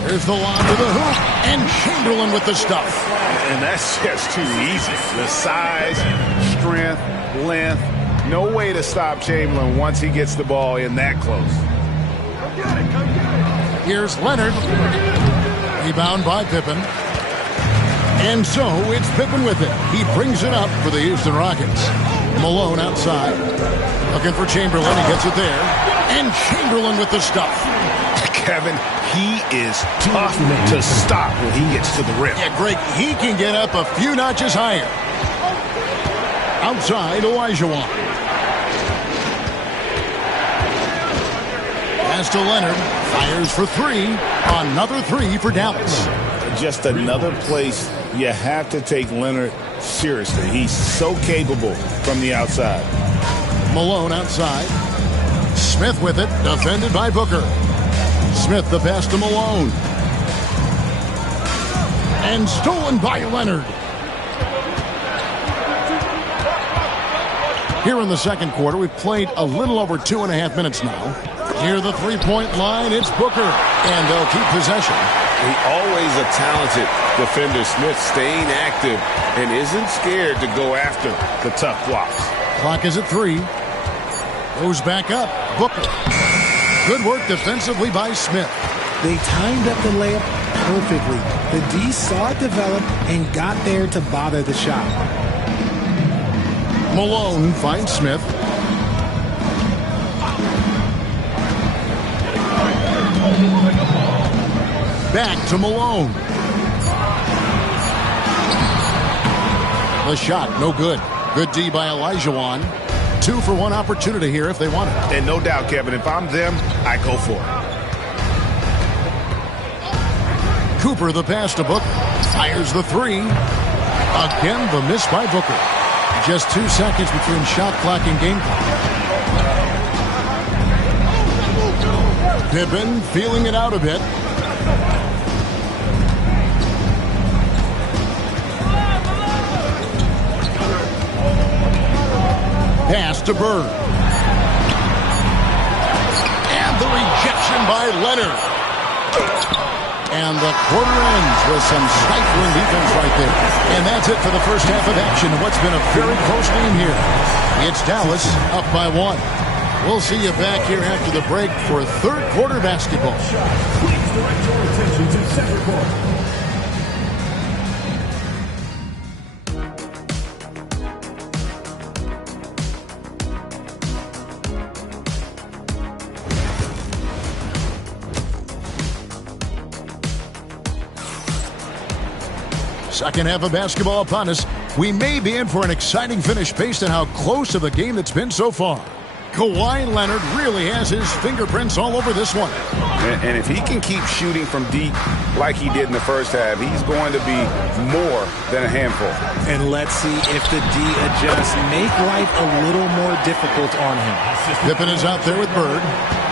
There's the lob to the hoop, and Chamberlain with the stuff. And that's just too easy. The size, strength, length, no way to stop Chamberlain once he gets the ball in that close. Here's Leonard. Rebound by Pippen. And so it's Pippen with it. He brings it up for the Houston Rockets. Malone outside. Looking for Chamberlain. He gets it there. And Chamberlain with the stuff. Kevin, he is tough to stop when he gets to the rim. Yeah, Greg, he can get up a few notches higher. Outside, Olajuwon. Pass to Leonard. Fires for three. Another three for Dallas. Just another place you have to take Leonard seriously. He's so capable from the outside. Malone outside. Smith with it. Defended by Booker. Smith the pass to Malone. And stolen by Leonard. Here in the second quarter, we've played a little over 2.5 minutes now. Near the three-point line, it's Booker. And they'll keep possession. Always a talented defender. Smith staying active and isn't scared to go after the tough blocks. Clock is at 3. Goes back up. Booker. Good work defensively by Smith. They timed up the layup perfectly. The D saw it develop and got there to bother the shot. Malone finds Smith. Back to Malone. The shot, no good. Good D by Olajuwon. 2-for-1 opportunity here if they want it. And no doubt, Kevin, if I'm them, I go for it. Cooper the pass to Booker. Fires the three. Again, the miss by Booker. Just 2 seconds between shot clock and game clock. Pippen feeling it out a bit. Pass to Bird. And the rejection by Leonard. And the quarter ends with some stifling defense right there. And that's it for the first half of action in what's been a very close game here. It's Dallas up by 1. We'll see you back here after the break for third quarter basketball. Please direct your attention to center court. Second half of basketball upon us. We may be in for an exciting finish based on how close of a game it's been so far. Kawhi Leonard really has his fingerprints all over this one. And if he can keep shooting from deep like he did in the first half, he's going to be more than a handful. And let's see if the D adjusts, make life a little more difficult on him. Pippen is out there with Bird.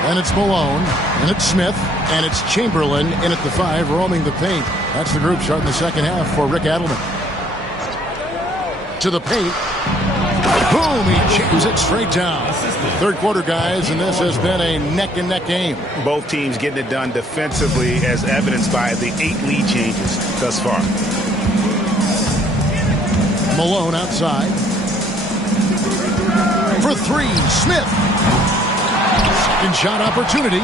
Then it's Malone. And it's Smith. And it's Chamberlain in at the 5, roaming the paint. That's the group starting the second half for Rick Adelman. To the paint. Boom! He jams it straight down. Third quarter, guys, and this has been a neck-and-neck game. Both teams getting it done defensively, as evidenced by the 8 lead changes thus far. Malone outside. For 3, Smith. Second shot opportunity.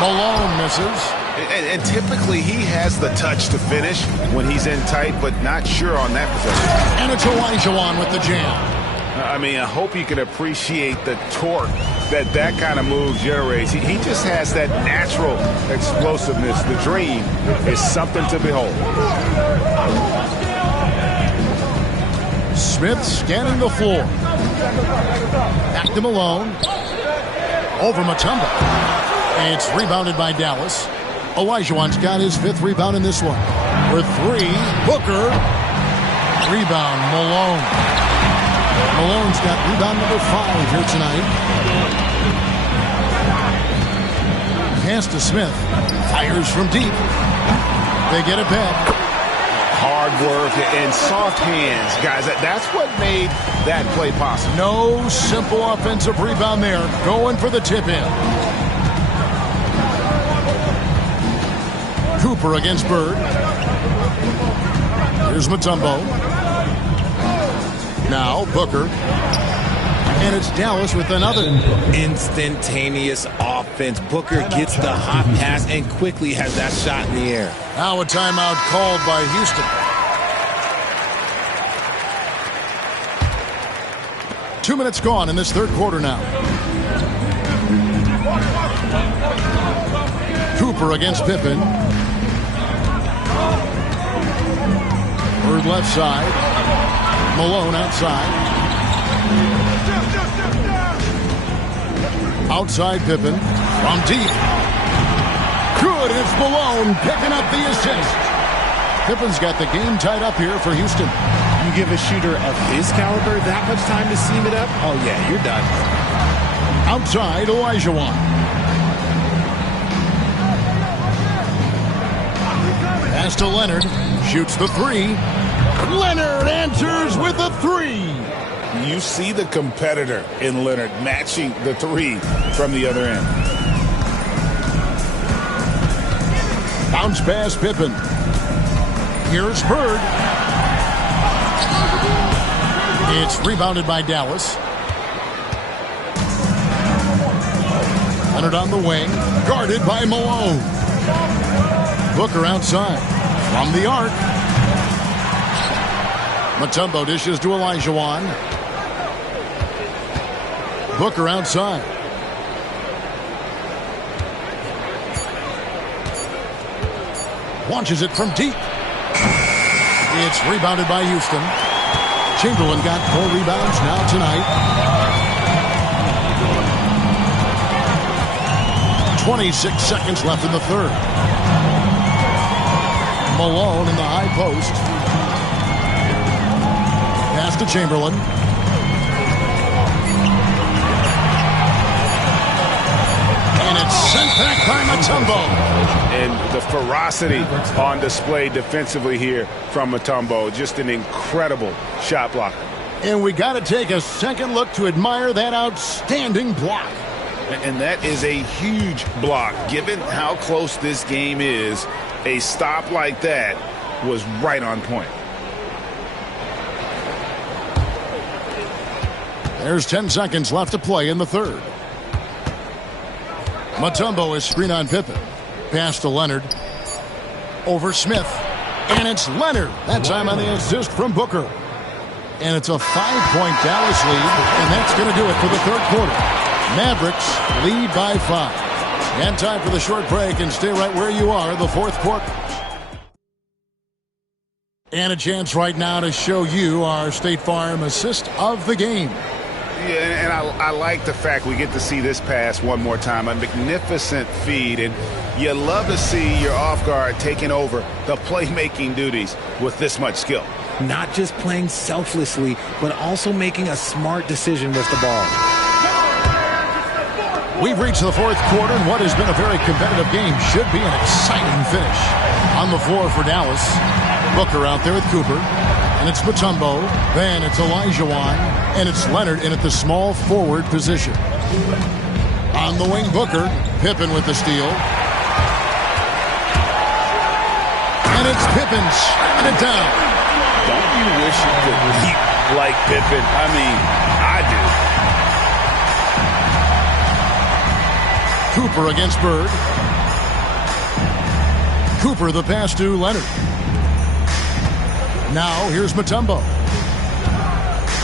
Malone misses. And typically he has the touch to finish when he's in tight, but not sure on that possession. And it's Olajuwon with the jam. I mean, I hope you can appreciate the torque that kind of move generates. He just has that natural explosiveness. The dream is something to behold. Smith scanning the floor. Back to Malone. Over Mutombo. It's rebounded by Dallas. Olajuwon's got his 5th rebound in this one. For 3, Booker. Rebound, Malone. Malone's got rebound number 5 here tonight. Pass to Smith. Fires from deep. They get it back. Hard work and soft hands, guys. That's what made that play possible. No simple offensive rebound there. Going for the tip-in. Cooper against Bird. Here's Mutombo. Now Booker. And it's Dallas with another. Instantaneous offense. Booker gets the hot pass and quickly has that shot in the air. Now a timeout called by Houston. 2 minutes gone in this third quarter now. Cooper against Pippen. Bird left side. Malone outside. Outside Pippen. From deep. good, and it's Malone picking up the assist. Pippen's got the game tied up here for Houston. You give a shooter of his caliber that much time to seam it up, oh yeah, you're done. Outside, Olajuwon. Pass to Leonard. Shoots the three. Leonard answers with a three. You see the competitor in Leonard matching the three from the other end. Bounce pass, Pippen. Here's Bird. It's rebounded by Dallas. Leonard on the wing, guarded by Malone. Booker outside, from the arc. Mutombo dishes to Olajuwon. Booker outside. Launches it from deep. It's rebounded by Houston. Chamberlain got 4 rebounds now tonight. 26 seconds left in the third. Malone in the high post. Pass to Chamberlain. And it's sent back by Mutombo. And the ferocity on display defensively here from Mutombo. Just an incredible shot blocker. And we got to take a second look to admire that outstanding block. And that is a huge block. Given how close this game is, a stop like that was right on point. There's 10 seconds left to play in the third. Mutombo is screen on Pippen. Pass to Leonard. Over Smith. And it's Leonard. That time on the assist from Booker. And it's a 5-point Dallas lead. And that's going to do it for the third quarter. Mavericks lead by 5. And time for the short break, and stay right where you are, the fourth quarter. And a chance right now to show you our State Farm assist of the game. Yeah, and I like the fact we get to see this pass one more time. A magnificent feed, and you love to see your off guard taking over the playmaking duties with this much skill. Not just playing selflessly, but also making a smart decision with the ball. We've reached the fourth quarter, and what has been a very competitive game should be an exciting finish. On the floor for Dallas, Booker out there with Cooper, and it's Mutombo, then it's Olajuwon, and it's Leonard in at the small forward position. On the wing, Booker, Pippen with the steal. And it's Pippen shutting it down. Don't you wish you could leap like Pippen? I mean, I do. Cooper against Bird. Cooper the pass to Leonard. Now here's Mutombo.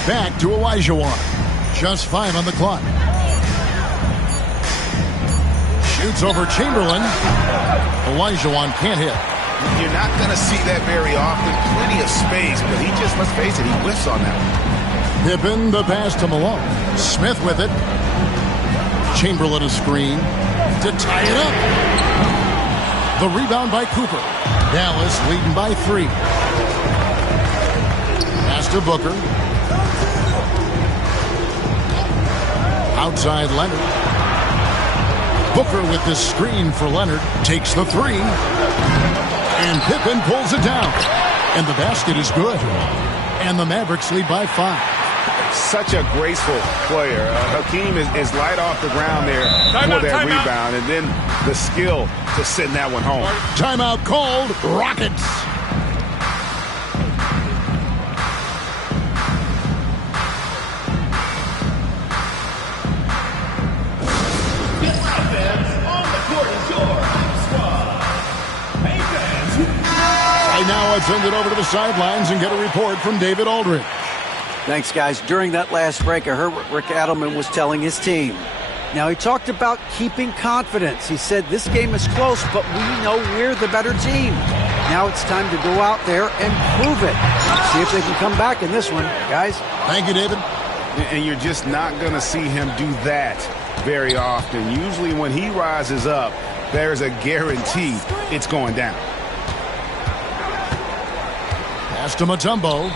Back to Olajuwon. Just 5 on the clock. Shoots over Chamberlain. Olajuwon can't hit. You're not going to see that very often. Plenty of space, but he just, let's face it, he whiffs on that one. Pippen the pass to Malone. Smith with it. Chamberlain a screen to tie it up. The rebound by Cooper. Dallas leading by 3. Pass to Booker. Outside Leonard. Booker with the screen for Leonard. Takes the 3. And Pippen pulls it down. And the basket is good. And the Mavericks lead by 5. Such a graceful player. Hakeem is light off the ground there for that rebound. And then the skill to send that one home. Timeout called. Rockets. Now let's send it over to the sidelines and get a report from David Aldridge. Thanks, guys. During that last break, I heard what Rick Adelman was telling his team. Now, he talked about keeping confidence. He said this game is close, but we know we're the better team. Now it's time to go out there and prove it. See if they can come back in this one, guys. Thank you, David. And you're just not going to see him do that very often. Usually when he rises up, there's a guarantee it's going down. Pass to Mutombo.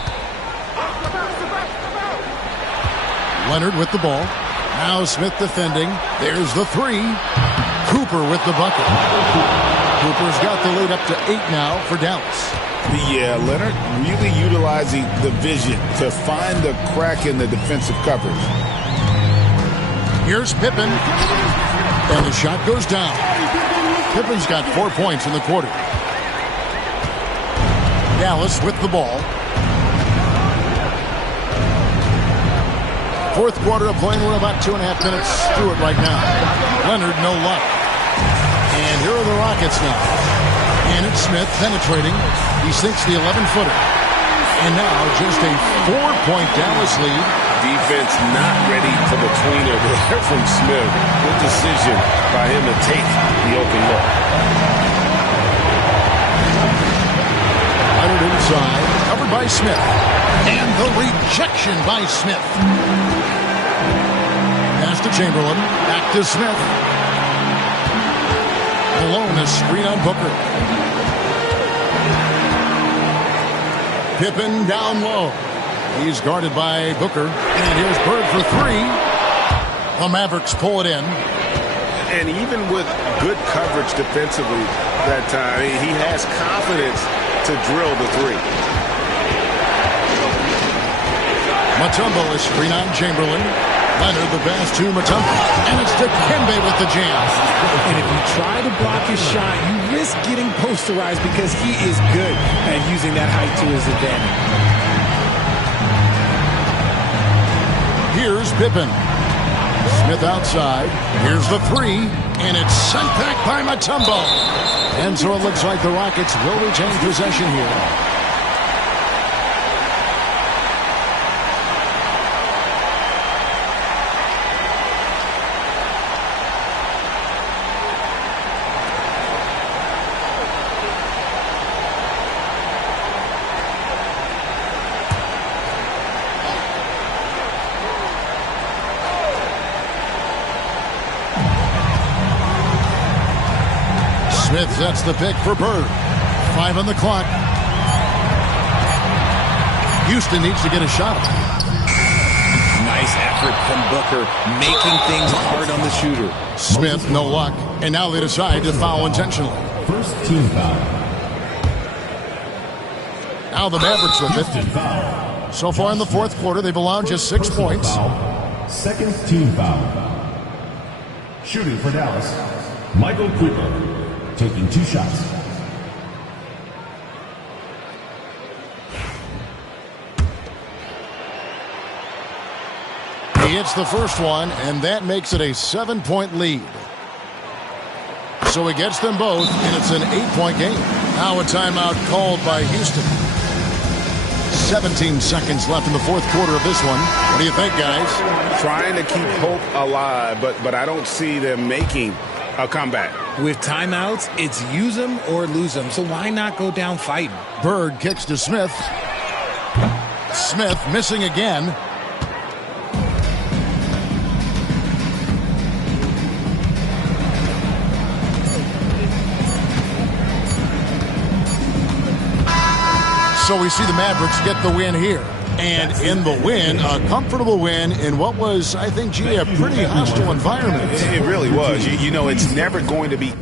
Leonard with the ball. Now Smith defending. There's the three. Cooper with the bucket. Cooper's got the lead up to 8 now for Dallas. Yeah, Leonard really utilizing the vision to find the crack in the defensive coverage. Here's Pippen. And the shot goes down. Pippen's got 4 points in the quarter. Dallas with the ball. Fourth quarter of play. We're about 2.5 minutes through it right now. Leonard, no luck. And here are the Rockets now. And it's Smith penetrating. He sinks the 11-footer. And now just a 4-point Dallas lead. Defense not ready for the tweener there from Smith. Good decision by him to take the open look. Leonard inside, covered by Smith. And the rejection by Smith. Pass to Chamberlain. Back to Smith. Malone, a screen on Booker. Pippen down low. He's guarded by Booker. And here's Bird for three. The Mavericks pull it in. And even with good coverage defensively that time, he has confidence to drill the three. Mutombo is screen on Chamberlain. Leonard the pass to Mutombo. And it's Dikembe with the jam. And if you try to block his shot, you risk getting posterized because he is good at using that height to his advantage. Here's Pippen. Smith outside. Here's the three. And it's sent back by Mutombo. And so it looks like the Rockets will retain possession here. Smith sets the pick for Bird. 5 on the clock. Houston needs to get a shot. Nice effort from Booker, making things hard on the shooter. Smith, no luck. And now they decide to foul intentionally. First team foul. Now the Mavericks with it. So far in the fourth quarter, they've allowed just 6 points. Second team foul. Shooting for Dallas, Michael Cooper. Taking 2 shots. He hits the first one, and that makes it a 7-point lead. So he gets them both, and it's an 8-point game. Now a timeout called by Houston. 17 seconds left in the fourth quarter of this one. What do you think, guys? Trying to keep hope alive, but I don't see them making a comeback. With timeouts, it's use them or lose them. So why not go down fighting? Bird kicks to Smith. Smith missing again. So we see the Mavericks get the win here. And in the win, a comfortable win in what was, I think, a pretty hostile environment. It really was. You know, it's never going to be